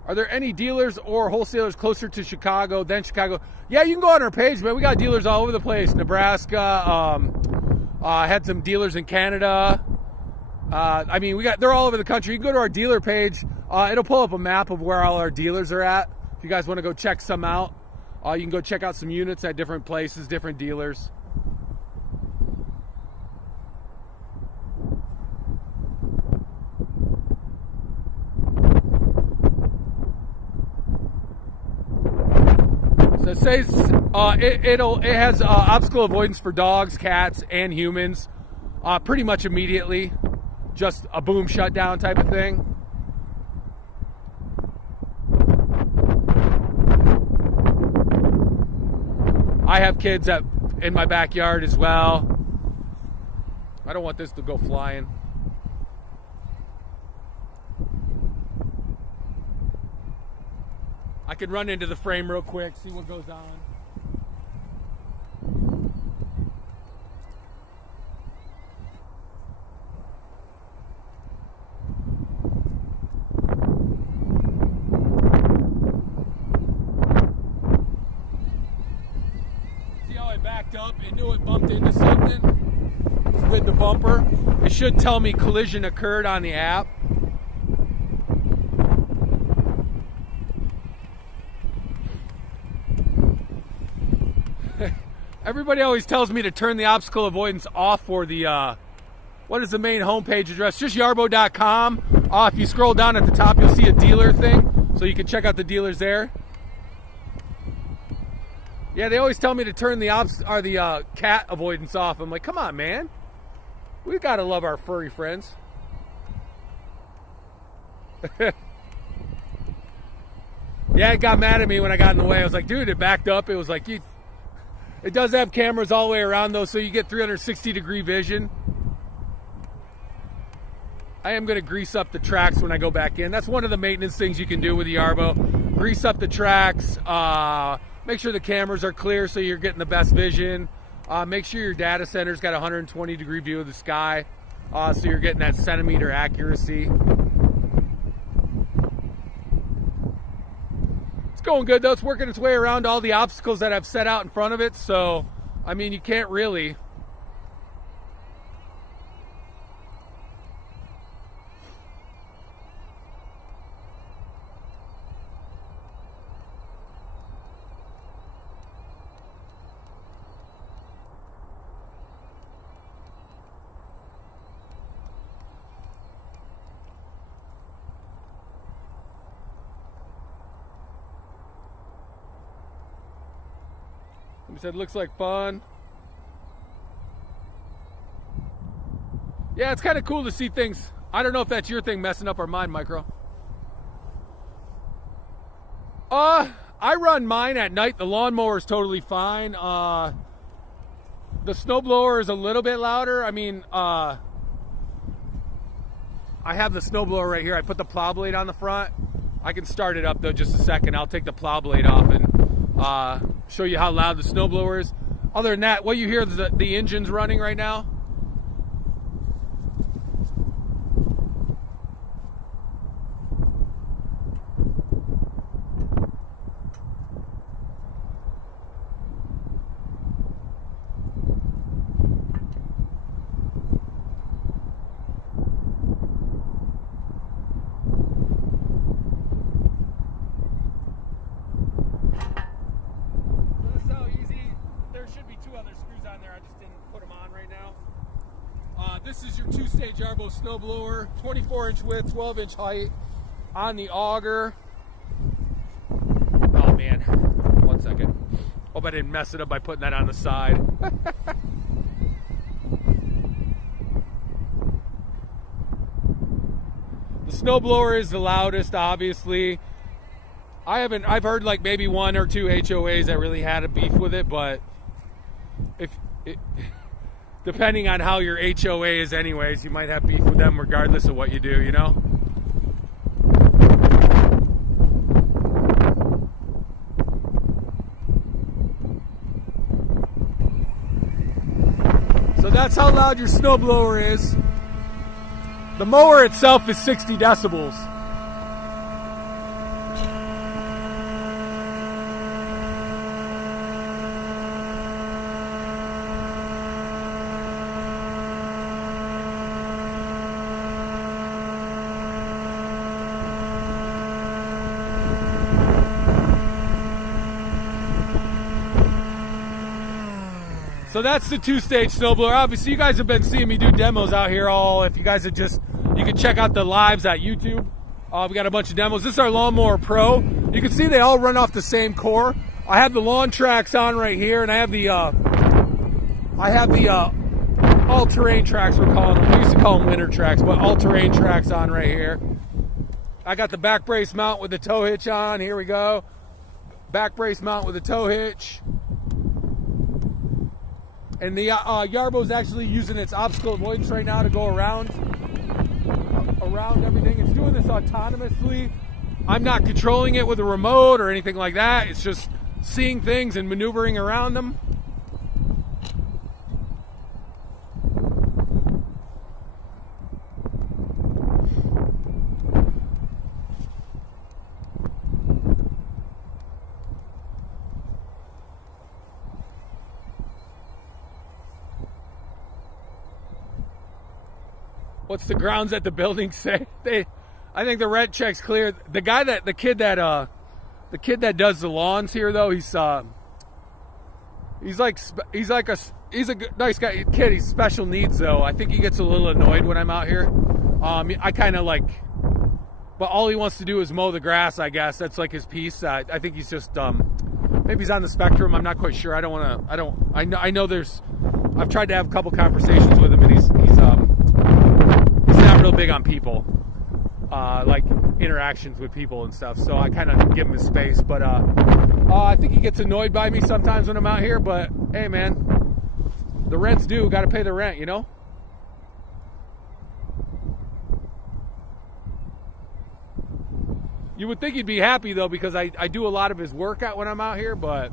Are there any dealers or wholesalers closer to Chicago than Chicago? Yeah, you can go on our page, man. We got dealers all over the place. Nebraska, had some dealers in Canada. I mean, they're all over the country. You can go to our dealer page. It'll pull up a map of where all our dealers are at. If you guys want to go check some out, you can go check out some units at different places, different dealers. So it says it has obstacle avoidance for dogs, cats, and humans, pretty much immediately. Just a boom shutdown type of thing. I have kids in my backyard as well. I don't want this to go flying. I can run into the frame real quick, see what goes on. See how I backed up? It knew it bumped into something with the bumper. It should tell me collision occurred on the app. Everybody always tells me to turn the obstacle avoidance off for the, what is the main homepage address? Just yarbo.com. If you scroll down at the top, you'll see a dealer thing, so you can check out the dealers there. Yeah, they always tell me to turn the cat avoidance off. I'm like, come on, man. We've got to love our furry friends. Yeah, it got mad at me when I got in the way. I was like, dude, it backed up. It was like, it does have cameras all the way around, though, so you get 360-degree vision. I am going to grease up the tracks when I go back in. That's one of the maintenance things you can do with the Yarbo. Grease up the tracks. Make sure the cameras are clear so you're getting the best vision. Make sure your data center's got a 120-degree view of the sky, so you're getting that centimeter accuracy. It's going good, though. It's working its way around all the obstacles that I've set out in front of it, so, I mean, you can't really. He said, looks like fun. Yeah, it's kind of cool to see things. I don't know if that's your thing messing up our mind, Micro. I run mine at night. The lawnmower is totally fine. The snowblower is a little bit louder. I mean, I have the snowblower right here. I put the plow blade on the front. I can start it up, though, just a second. I'll take the plow blade off and show you how loud the snowblower is. Other than that, what you hear is the engine's running right now. This is your two-stage Yarbo snowblower, 24-inch width, 12-inch height on the auger. Oh man, 1 second. Hope I didn't mess it up by putting that on the side. The snowblower is the loudest, obviously. I've heard like maybe 1 or 2 HOAs that really had a beef with it, but depending on how your HOA is anyways, you might have beef with them regardless of what you do, you know? So that's how loud your snowblower is. The mower itself is 60 decibels. So that's the two-stage snowblower. Obviously, you guys have been seeing me do demos out here all. If you guys have just, you can check out the lives at YouTube. We got a bunch of demos. This is our Lawnmower Pro. You can see they all run off the same core. I have the lawn tracks on right here, and I have the all-terrain tracks, we're calling them. We used to call them winter tracks, but all-terrain tracks on right here. I got the back brace mount with the tow hitch on. Here we go. Back brace mount with the tow hitch. And the Yarbo's actually using its obstacle avoidance right now to go around everything. It's doing this autonomously. I'm not controlling it with a remote or anything like that. It's just seeing things and maneuvering around them. What's the grounds at the building say? I think the rent check's clear. The kid that does the lawns here though, he's a nice guy kid. He's special needs though. I think he gets a little annoyed when I'm out here. I kind of like, but all he wants to do is mow the grass. I guess that's like his piece. I think he's just maybe he's on the spectrum. I'm not quite sure. I know there's. I've tried to have a couple conversations with him, and he's not real big on people, like interactions with people and stuff. So I kind of give him his space. But I think he gets annoyed by me sometimes when I'm out here. But hey, man, the rent's due. Got to pay the rent, you know. You would think he'd be happy though, because I do a lot of his work out when I'm out here, but.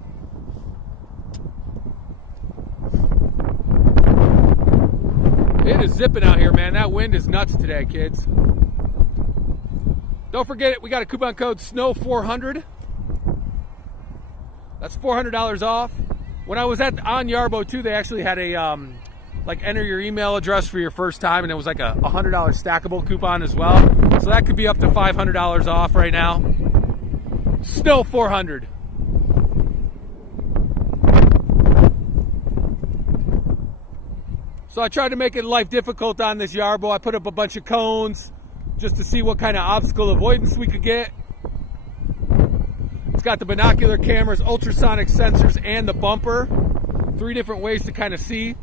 It is zipping out here, man. That wind is nuts today, kids. Don't forget it. We got a coupon code SNOW400. That's $400 off. When I was on Yarbo too, they actually had a like enter your email address for your first time, and it was like a $100 stackable coupon as well. So that could be up to $500 off right now. SNOW400. So I tried to make it life difficult on this Yarbo. I put up a bunch of cones just to see what kind of obstacle avoidance we could get. It's got the binocular cameras, ultrasonic sensors, and the bumper. 3 different ways to kind of see.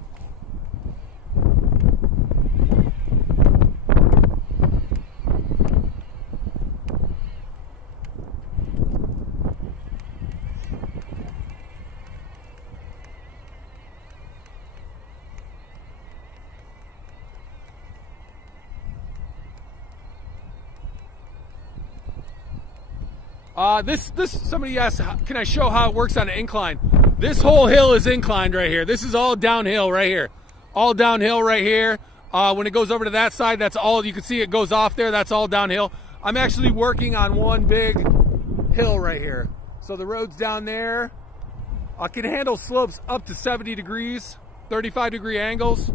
Somebody asked, can I show how it works on an incline? This whole hill is inclined right here. This is all downhill right here. All downhill right here. When it goes over to that side, that's all, you can see it goes off there. That's all downhill. I'm actually working on one big hill right here. So the road's down there. I can handle slopes up to 70 degrees, 35-degree angles.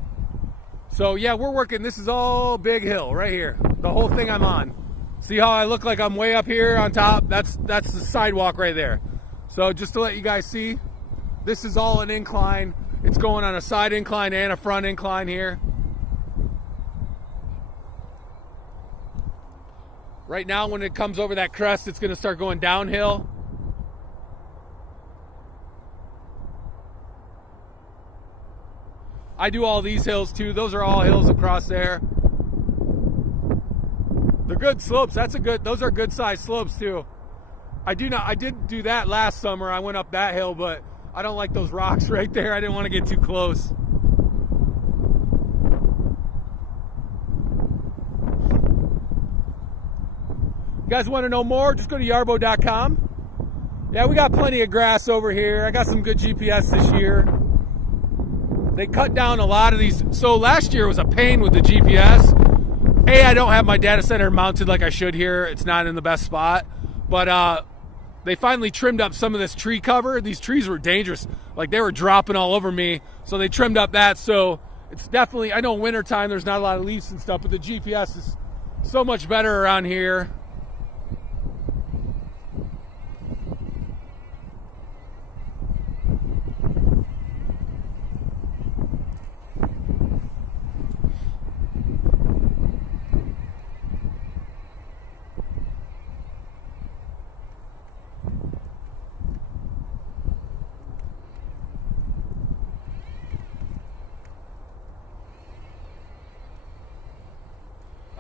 So yeah, we're working, this is all big hill right here. The whole thing I'm on. See how I look like I'm way up here on top? That's the sidewalk right there. So just to let you guys see, this is all an incline. It's going on a side incline and a front incline here. Right now, when it comes over that crest, it's going to start going downhill. I do all these hills too. Those are all hills across there. They're good slopes. Those are good sized slopes too. I did do that last summer. I went up that hill, but I don't like those rocks right there. I didn't want to get too close. You guys want to know more? Just go to yarbo.com. Yeah, we got plenty of grass over here. I got some good GPS this year. They cut down a lot of these. So last year was a pain with the GPS. I don't have my data center mounted like I should here. It's not in the best spot. But they finally trimmed up some of this tree cover. These trees were dangerous. Like, they were dropping all over me. So they trimmed up that. So it's definitely, I know wintertime there's not a lot of leaves and stuff, but the GPS is so much better around here.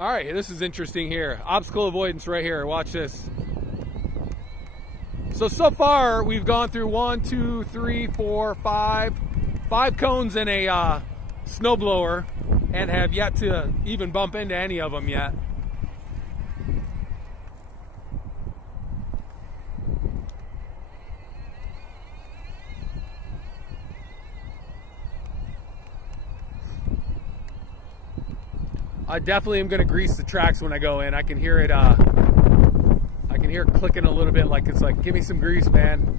All right, this is interesting here. Obstacle avoidance right here. Watch this. So far, we've gone through 1, 2, 3, 4, 5 cones in a snowblower and have yet to even bump into any of them yet. I definitely am going to grease the tracks when I go in. I can hear it. I can hear it clicking a little bit, like it's like, give me some grease, man.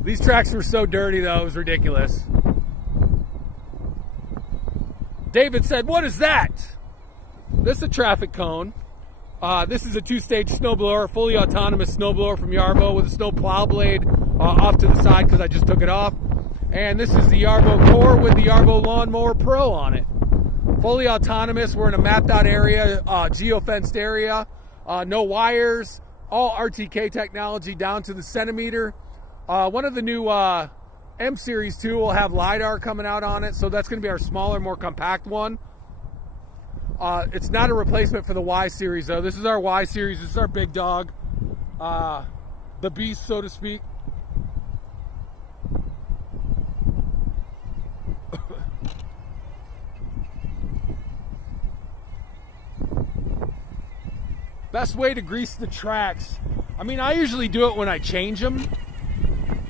These tracks were so dirty, though, it was ridiculous. David said, "What is that?" This is a traffic cone. This is a 2-stage snowblower, fully autonomous snowblower from Yarbo with a snow plow blade off to the side because I just took it off. And this is the Yarbo core with the Yarbo Lawnmower Pro on it. Fully autonomous. We're in a mapped out area, geo-fenced area, no wires, all RTK technology down to the centimeter. One of the new M Series 2 will have LiDAR coming out on it, so that's going to be our smaller, more compact one. It's not a replacement for the Y Series, though. This is our Y Series. This is our big dog, the beast, so to speak. Best way to grease the tracks. I mean, I usually do it when I change them,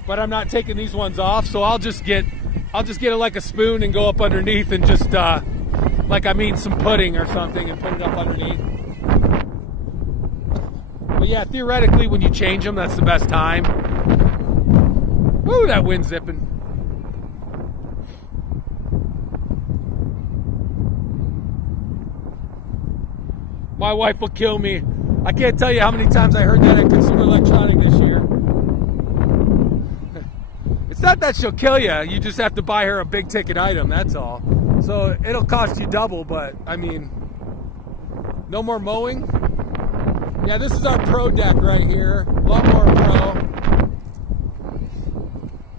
but I'm not taking these ones off, so I'll just get it like a spoon and go up underneath and just like I mean some pudding or something and put it up underneath. But yeah, theoretically when you change them, that's the best time. Woo, that wind's zipping. My wife will kill me. I can't tell you how many times I heard that at Consumer Electronic this year. It's not that she'll kill you. You just have to buy her a big ticket item, that's all. So it'll cost you double, but I mean, no more mowing. Yeah, this is our Pro deck right here. Lawnmower Pro.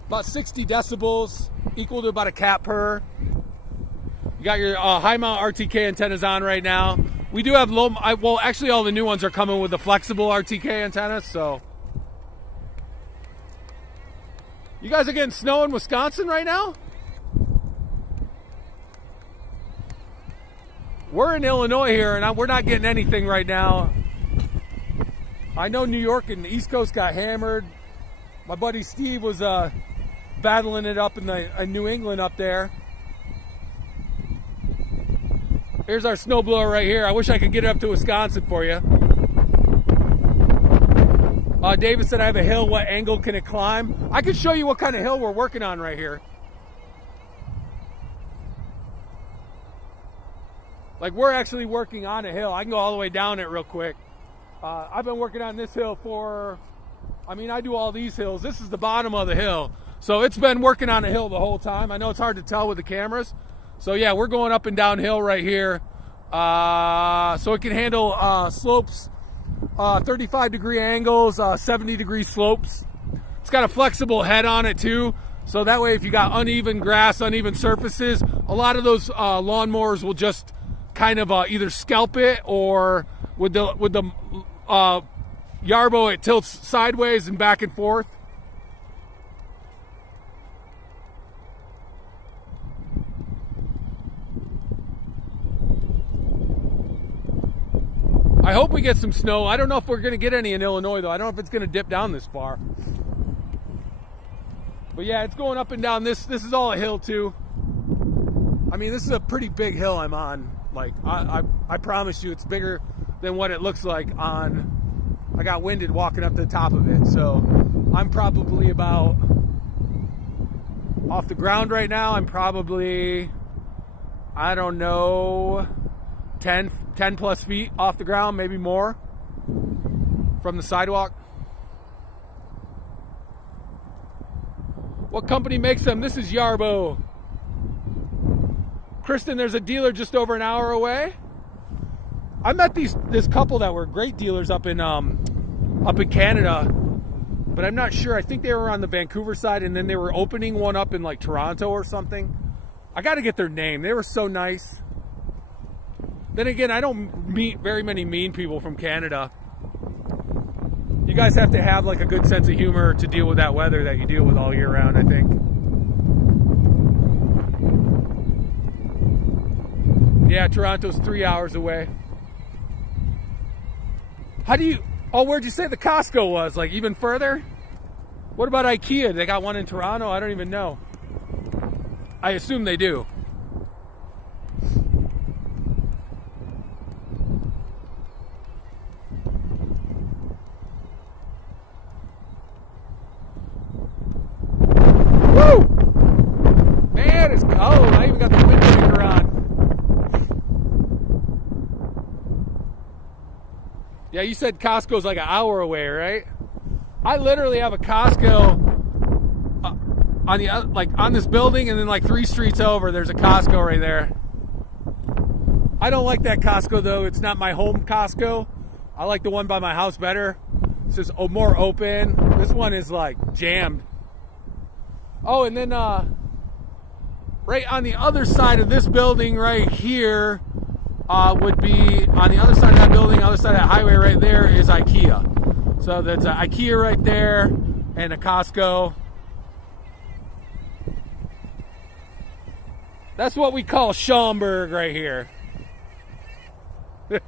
About 60 decibels, equal to about a cat purr. You got your high mount RTK antennas on right now. We do have low, well, actually all the new ones are coming with the flexible RTK antennas, so. You guys are getting snow in Wisconsin right now? We're in Illinois here, and we're not getting anything right now. I know New York and the East Coast got hammered. My buddy Steve was battling it up in New England up there. Here's our snowblower right here. I wish I could get it up to Wisconsin for you. David said, I have a hill. What angle can it climb? I can show you what kind of hill we're working on right here. Like, we're actually working on a hill. I can go all the way down it real quick. I've been working on this hill for, I mean, I do all these hills. This is the bottom of the hill. So it's been working on a hill the whole time. I know it's hard to tell with the cameras. So yeah, we're going up and down hill right here. So it can handle slopes, 35-degree angles, 70-degree slopes. It's got a flexible head on it too. So that way if you got uneven grass, uneven surfaces, a lot of those lawnmowers will just kind of either scalp it, or with the Yarbo, it tilts sideways and back and forth. I I hope we get some snow. I don't know if we're going to get any in Illinois, though. I don't know if it's going to dip down this far. But yeah, it's going up and down. This is all a hill, too. I mean, this is a pretty big hill I'm on. Like, I promise you, it's bigger than what it looks like on... I got winded walking up to the top of it. So I'm probably about... Off the ground right now, I'm probably... I don't know... 10 plus feet off the ground, maybe more, from the sidewalk. What company makes them? This is Yarbo. Kristen, there's a dealer just over an hour away. I met this couple that were great dealers up in Canada, but I'm not sure. I think they were on the Vancouver side, and then they were opening one up in like Toronto or something. I got to get their name. They were so nice. Then again, I don't meet very many mean people from Canada. You guys have to have like a good sense of humor to deal with that weather that you deal with all year round, I think. Yeah, Toronto's 3 hours away. How do you... Oh, where'd you say the Costco was? Like even further? What about IKEA? They got one in Toronto? I don't even know. I assume they do. Woo! Man, it's cold. I even got the wind breaker on. Yeah, you said Costco's like an hour away, right? I literally have a Costco on the on this building, and then like 3 streets over, there's a Costco right there. I don't like that Costco though. It's not my home Costco. I like the one by my house better. It's just more open. This one is like jammed. Oh, and then right on the other side of this building right here would be on the other side of that building, other side of that highway right there is IKEA. So that's an IKEA right there and a Costco. That's what we call Schaumburg right here. Yeah,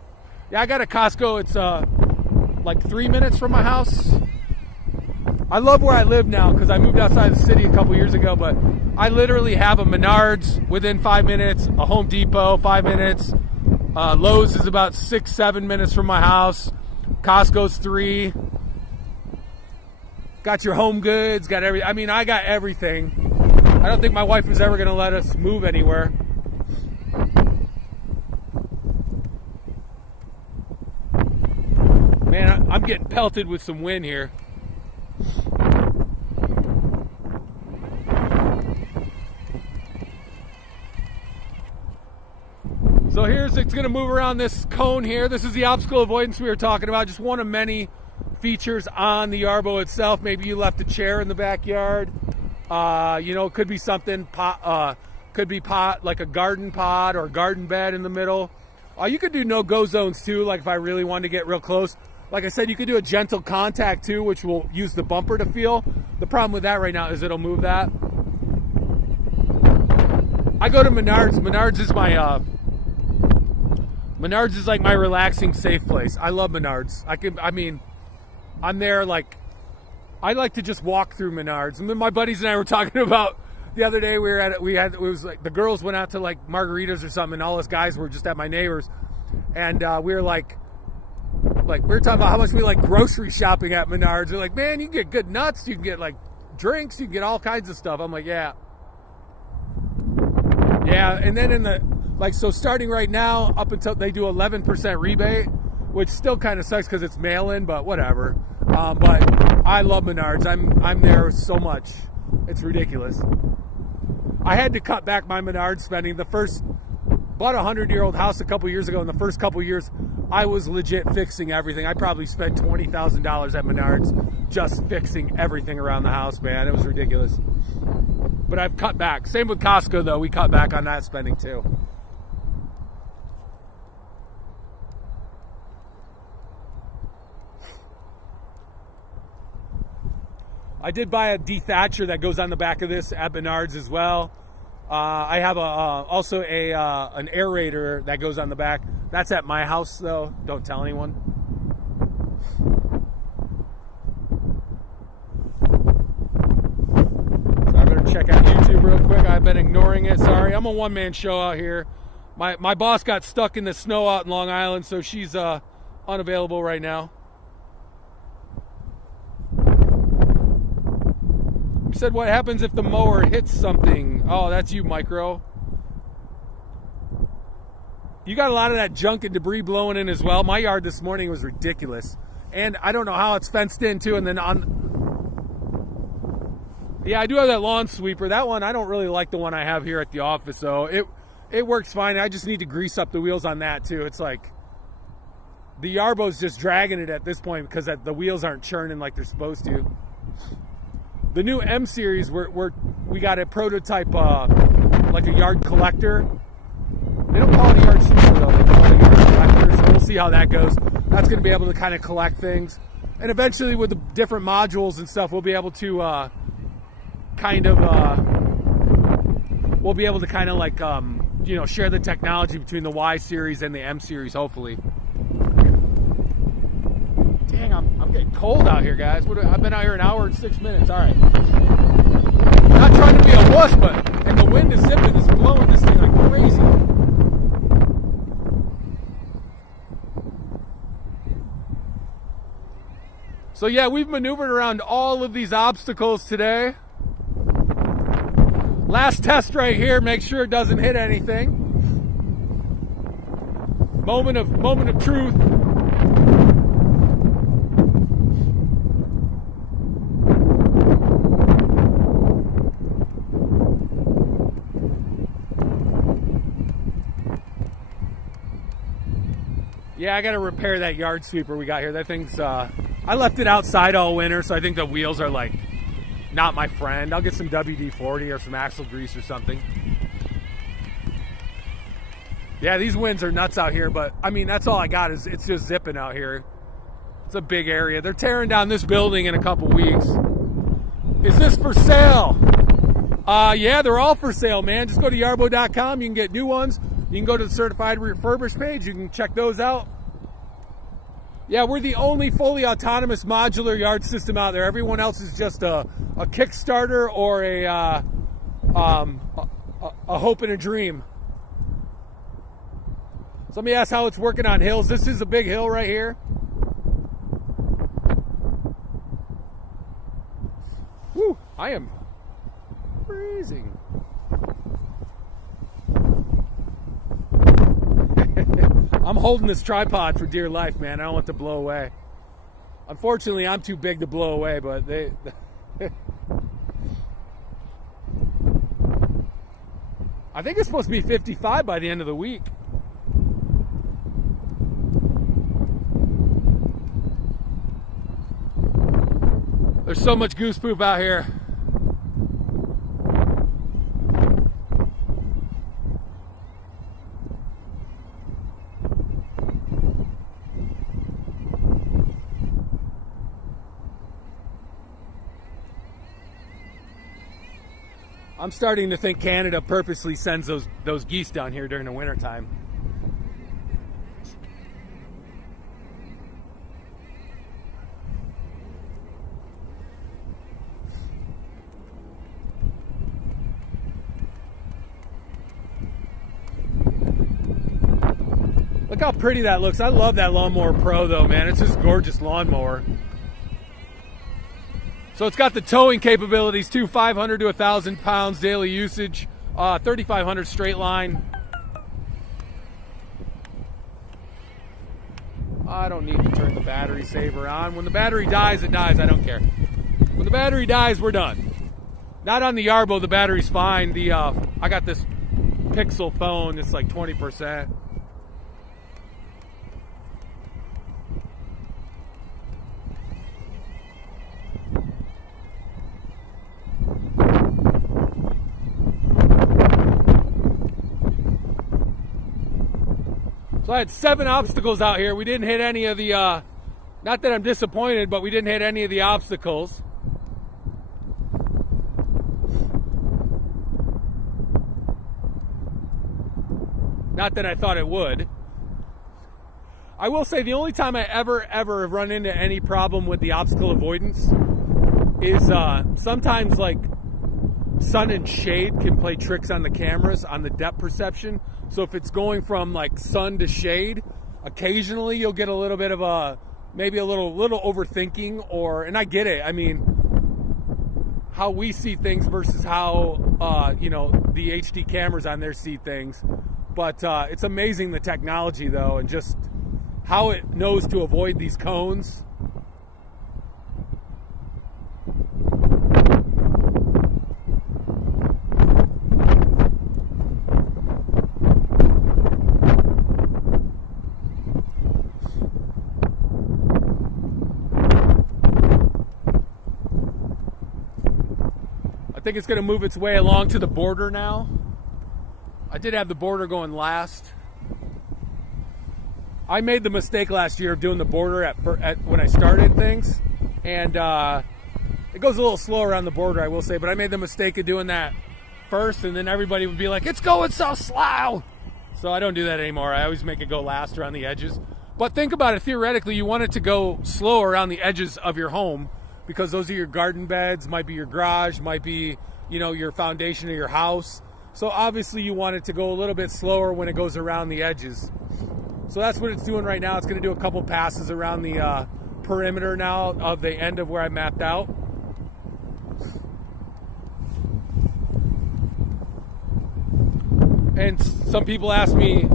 I got a Costco. It's like 3 minutes from my house. I love where I live now because I moved outside the city a couple years ago, but I literally have a Menards within 5 minutes, a Home Depot 5 minutes, Lowe's is about 6-7 minutes from my house, Costco's 3. Got your Home Goods, got everything. I mean, I got everything. I don't think my wife is ever going to let us move anywhere. Man, I'm getting pelted with some wind here. So it's going to move around this cone here. This is the obstacle avoidance we were talking about. Just one of many features on the Yarbo itself. Maybe you left a chair in the backyard. It could be something, could be like a garden pod or garden bed in the middle. You could do no-go zones too, like if I really wanted to get real close. Like I said, you could do a gentle contact too, which will use the bumper to feel. The problem with that right now is it'll move that. I go to Menards. Menards is like my relaxing, safe place. I love Menards. I'm there like, I like to just walk through Menards. And then my buddies and I were talking about the other day, it was like the girls went out to like margaritas or something, and all us guys were just at my neighbor's. And we were like we were talking about how much we like grocery shopping at Menards. They're like, man, you can get good nuts, you can get like drinks, you can get all kinds of stuff. I'm like, yeah. And then so starting right now up until they do 11% rebate, which still kind of sucks because it's mail-in, but whatever. But I love Menards. I'm there so much. It's ridiculous. I had to cut back my Menards spending. Bought a 100-year-old house a couple years ago. In the first couple years, I was legit fixing everything. I probably spent $20,000 at Menards just fixing everything around the house, man. It was ridiculous. But I've cut back. Same with Costco, though. We cut back on that spending, too. I did buy a dethatcher that goes on the back of this at Menards as well. I have also an aerator that goes on the back. That's at my house, though. Don't tell anyone. So I better check out YouTube real quick. I've been ignoring it. Sorry, I'm a one-man show out here. My boss got stuck in the snow out in Long Island, so she's unavailable right now. You said, what happens if the mower hits something? Oh, that's you, Micro. You got a lot of that junk and debris blowing in as well. My yard this morning was ridiculous. And I don't know how it's fenced in, too. And then yeah, I do have that lawn sweeper. That one, I don't really like the one I have here at the office, so it works fine. I just need to grease up the wheels on that, too. It's like the Yarbo's just dragging it at this point because the wheels aren't churning like they're supposed to. The new M series, we got a prototype, like a yard collector. They don't call it a yard sweeper though, they call it a yard collector, so we'll see how that goes. That's going to be able to kind of collect things. And eventually with the different modules and stuff, we'll be able to share the technology between the Y series and the M series, hopefully. Dang, I'm getting cold out here, guys. I've been out here an hour and 6 minutes. All right. Not trying to be a wuss, and the wind is zipping. It's blowing this thing like crazy. So yeah, we've maneuvered around all of these obstacles today. Last test right here. Make sure it doesn't hit anything. Moment of truth. Yeah, I got to repair that yard sweeper we got here. That thing's, I left it outside all winter, so I think the wheels are like not my friend. I'll get some WD-40 or some axle grease or something. Yeah, these winds are nuts out here, but I mean, that's all I got is it's just zipping out here. It's a big area. They're tearing down this building in a couple weeks. Is this for sale? Yeah, they're all for sale, man. Just go to yarbo.com. You can get new ones. You can go to the certified refurbished page. You can check those out. Yeah, we're the only fully autonomous modular yard system out there. Everyone else is just a Kickstarter or a hope and a dream. So let me ask how it's working on hills. This is a big hill right here. Whew, I am freezing. I'm holding this tripod for dear life, man. I don't want it to blow away. Unfortunately, I'm too big to blow away, but I think it's supposed to be 55 by the end of the week. There's so much goose poop out here. I'm starting to think Canada purposely sends those geese down here during the wintertime. Look how pretty that looks. I love that Lawnmower Pro though, man. It's just a gorgeous lawnmower. So it's got the towing capabilities too, 500 to 1,000 pounds daily usage, 3,500 straight line. I don't need to turn the battery saver on. When the battery dies, it dies. I don't care. When the battery dies, we're done. Not on the Yarbo, the battery's fine. I got this Pixel phone. It's like 20%. So I had 7 obstacles out here. We didn't hit any of the, not that I'm disappointed, but we didn't hit any of the obstacles. Not that I thought it would. I will say the only time I ever have run into any problem with the obstacle avoidance is sometimes like sun and shade can play tricks on the cameras on the depth perception. So if it's going from like sun to shade, occasionally you'll get a little bit of maybe a little overthinking, and I get it. I mean, how we see things versus how the HD cameras on there see things. But it's amazing, the technology though, and just how it knows to avoid these cones. I think it's going to move its way along to the border now. I did have the border going last. I made the mistake last year of doing the border at when I started things, and it goes a little slower on the border, I will say, but I made the mistake of doing that first, and then everybody would be like, it's going so slow. So I don't do that anymore. I always make it go last around the edges. But think about it, theoretically, you want it to go slower around the edges of your home, because those are your garden beds, might be your garage, might be, your foundation of your house. So obviously you want it to go a little bit slower when it goes around the edges. So that's what it's doing right now. It's going to do a couple passes around the perimeter now of the end of where I mapped out. And some people ask me,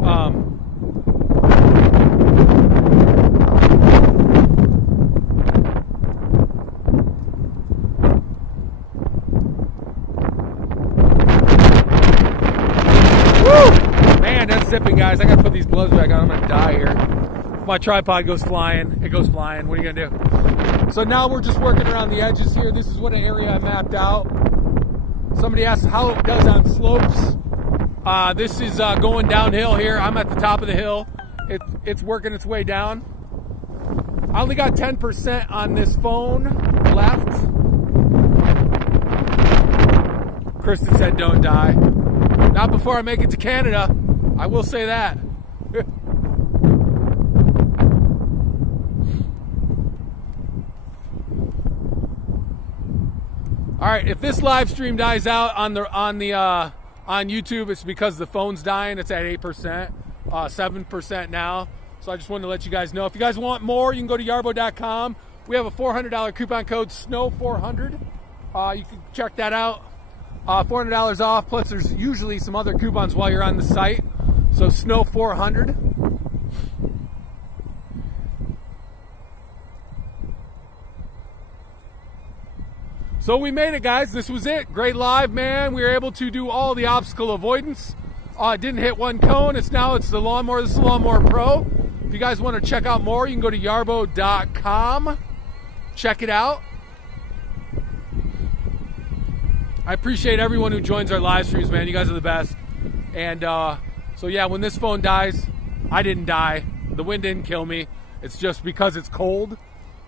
man, that's zipping, guys. I gotta put these gloves back on. I'm gonna die here. If my tripod goes flying, it goes flying. What are you gonna do? So now we're just working around the edges here. This is what an area I mapped out. Somebody asked how it does on slopes. This is going downhill here. I'm at the top of the hill. It's working its way down. I only got 10% on this phone left. Kristen said don't die. Not before I make it to Canada. I will say that. All right, if this live stream dies out on YouTube, it's because the phone's dying. It's at 8%, 7% now. So I just wanted to let you guys know. If you guys want more, you can go to yarbo.com. We have a $400 coupon code, SNOW400. You can check that out. $400 off, plus there's usually some other coupons while you're on the site. So SNOW400. So we made it, guys. This was it. Great live, man. We were able to do all the obstacle avoidance. Didn't hit one cone. It's the lawnmower. This is the Lawnmower Pro. If you guys want to check out more, you can go to yarbo.com. Check it out. I appreciate everyone who joins our live streams, man. You guys are the best. And so yeah, when this phone dies, I didn't die. The wind didn't kill me. It's just because it's cold.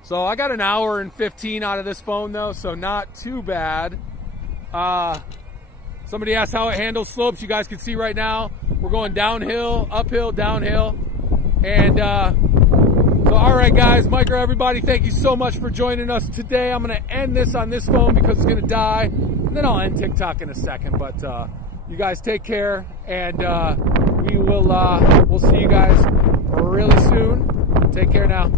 So I got an hour and 15 out of this phone though, so not too bad. Somebody asked how it handles slopes. You guys can see right now, we're going downhill, uphill, downhill. And so all right guys, micro everybody, thank you so much for joining us today. I'm gonna end this on this phone because it's gonna die. And then I'll end TikTok in a second, but you guys take care, and we'll see you guys really soon. Take care now.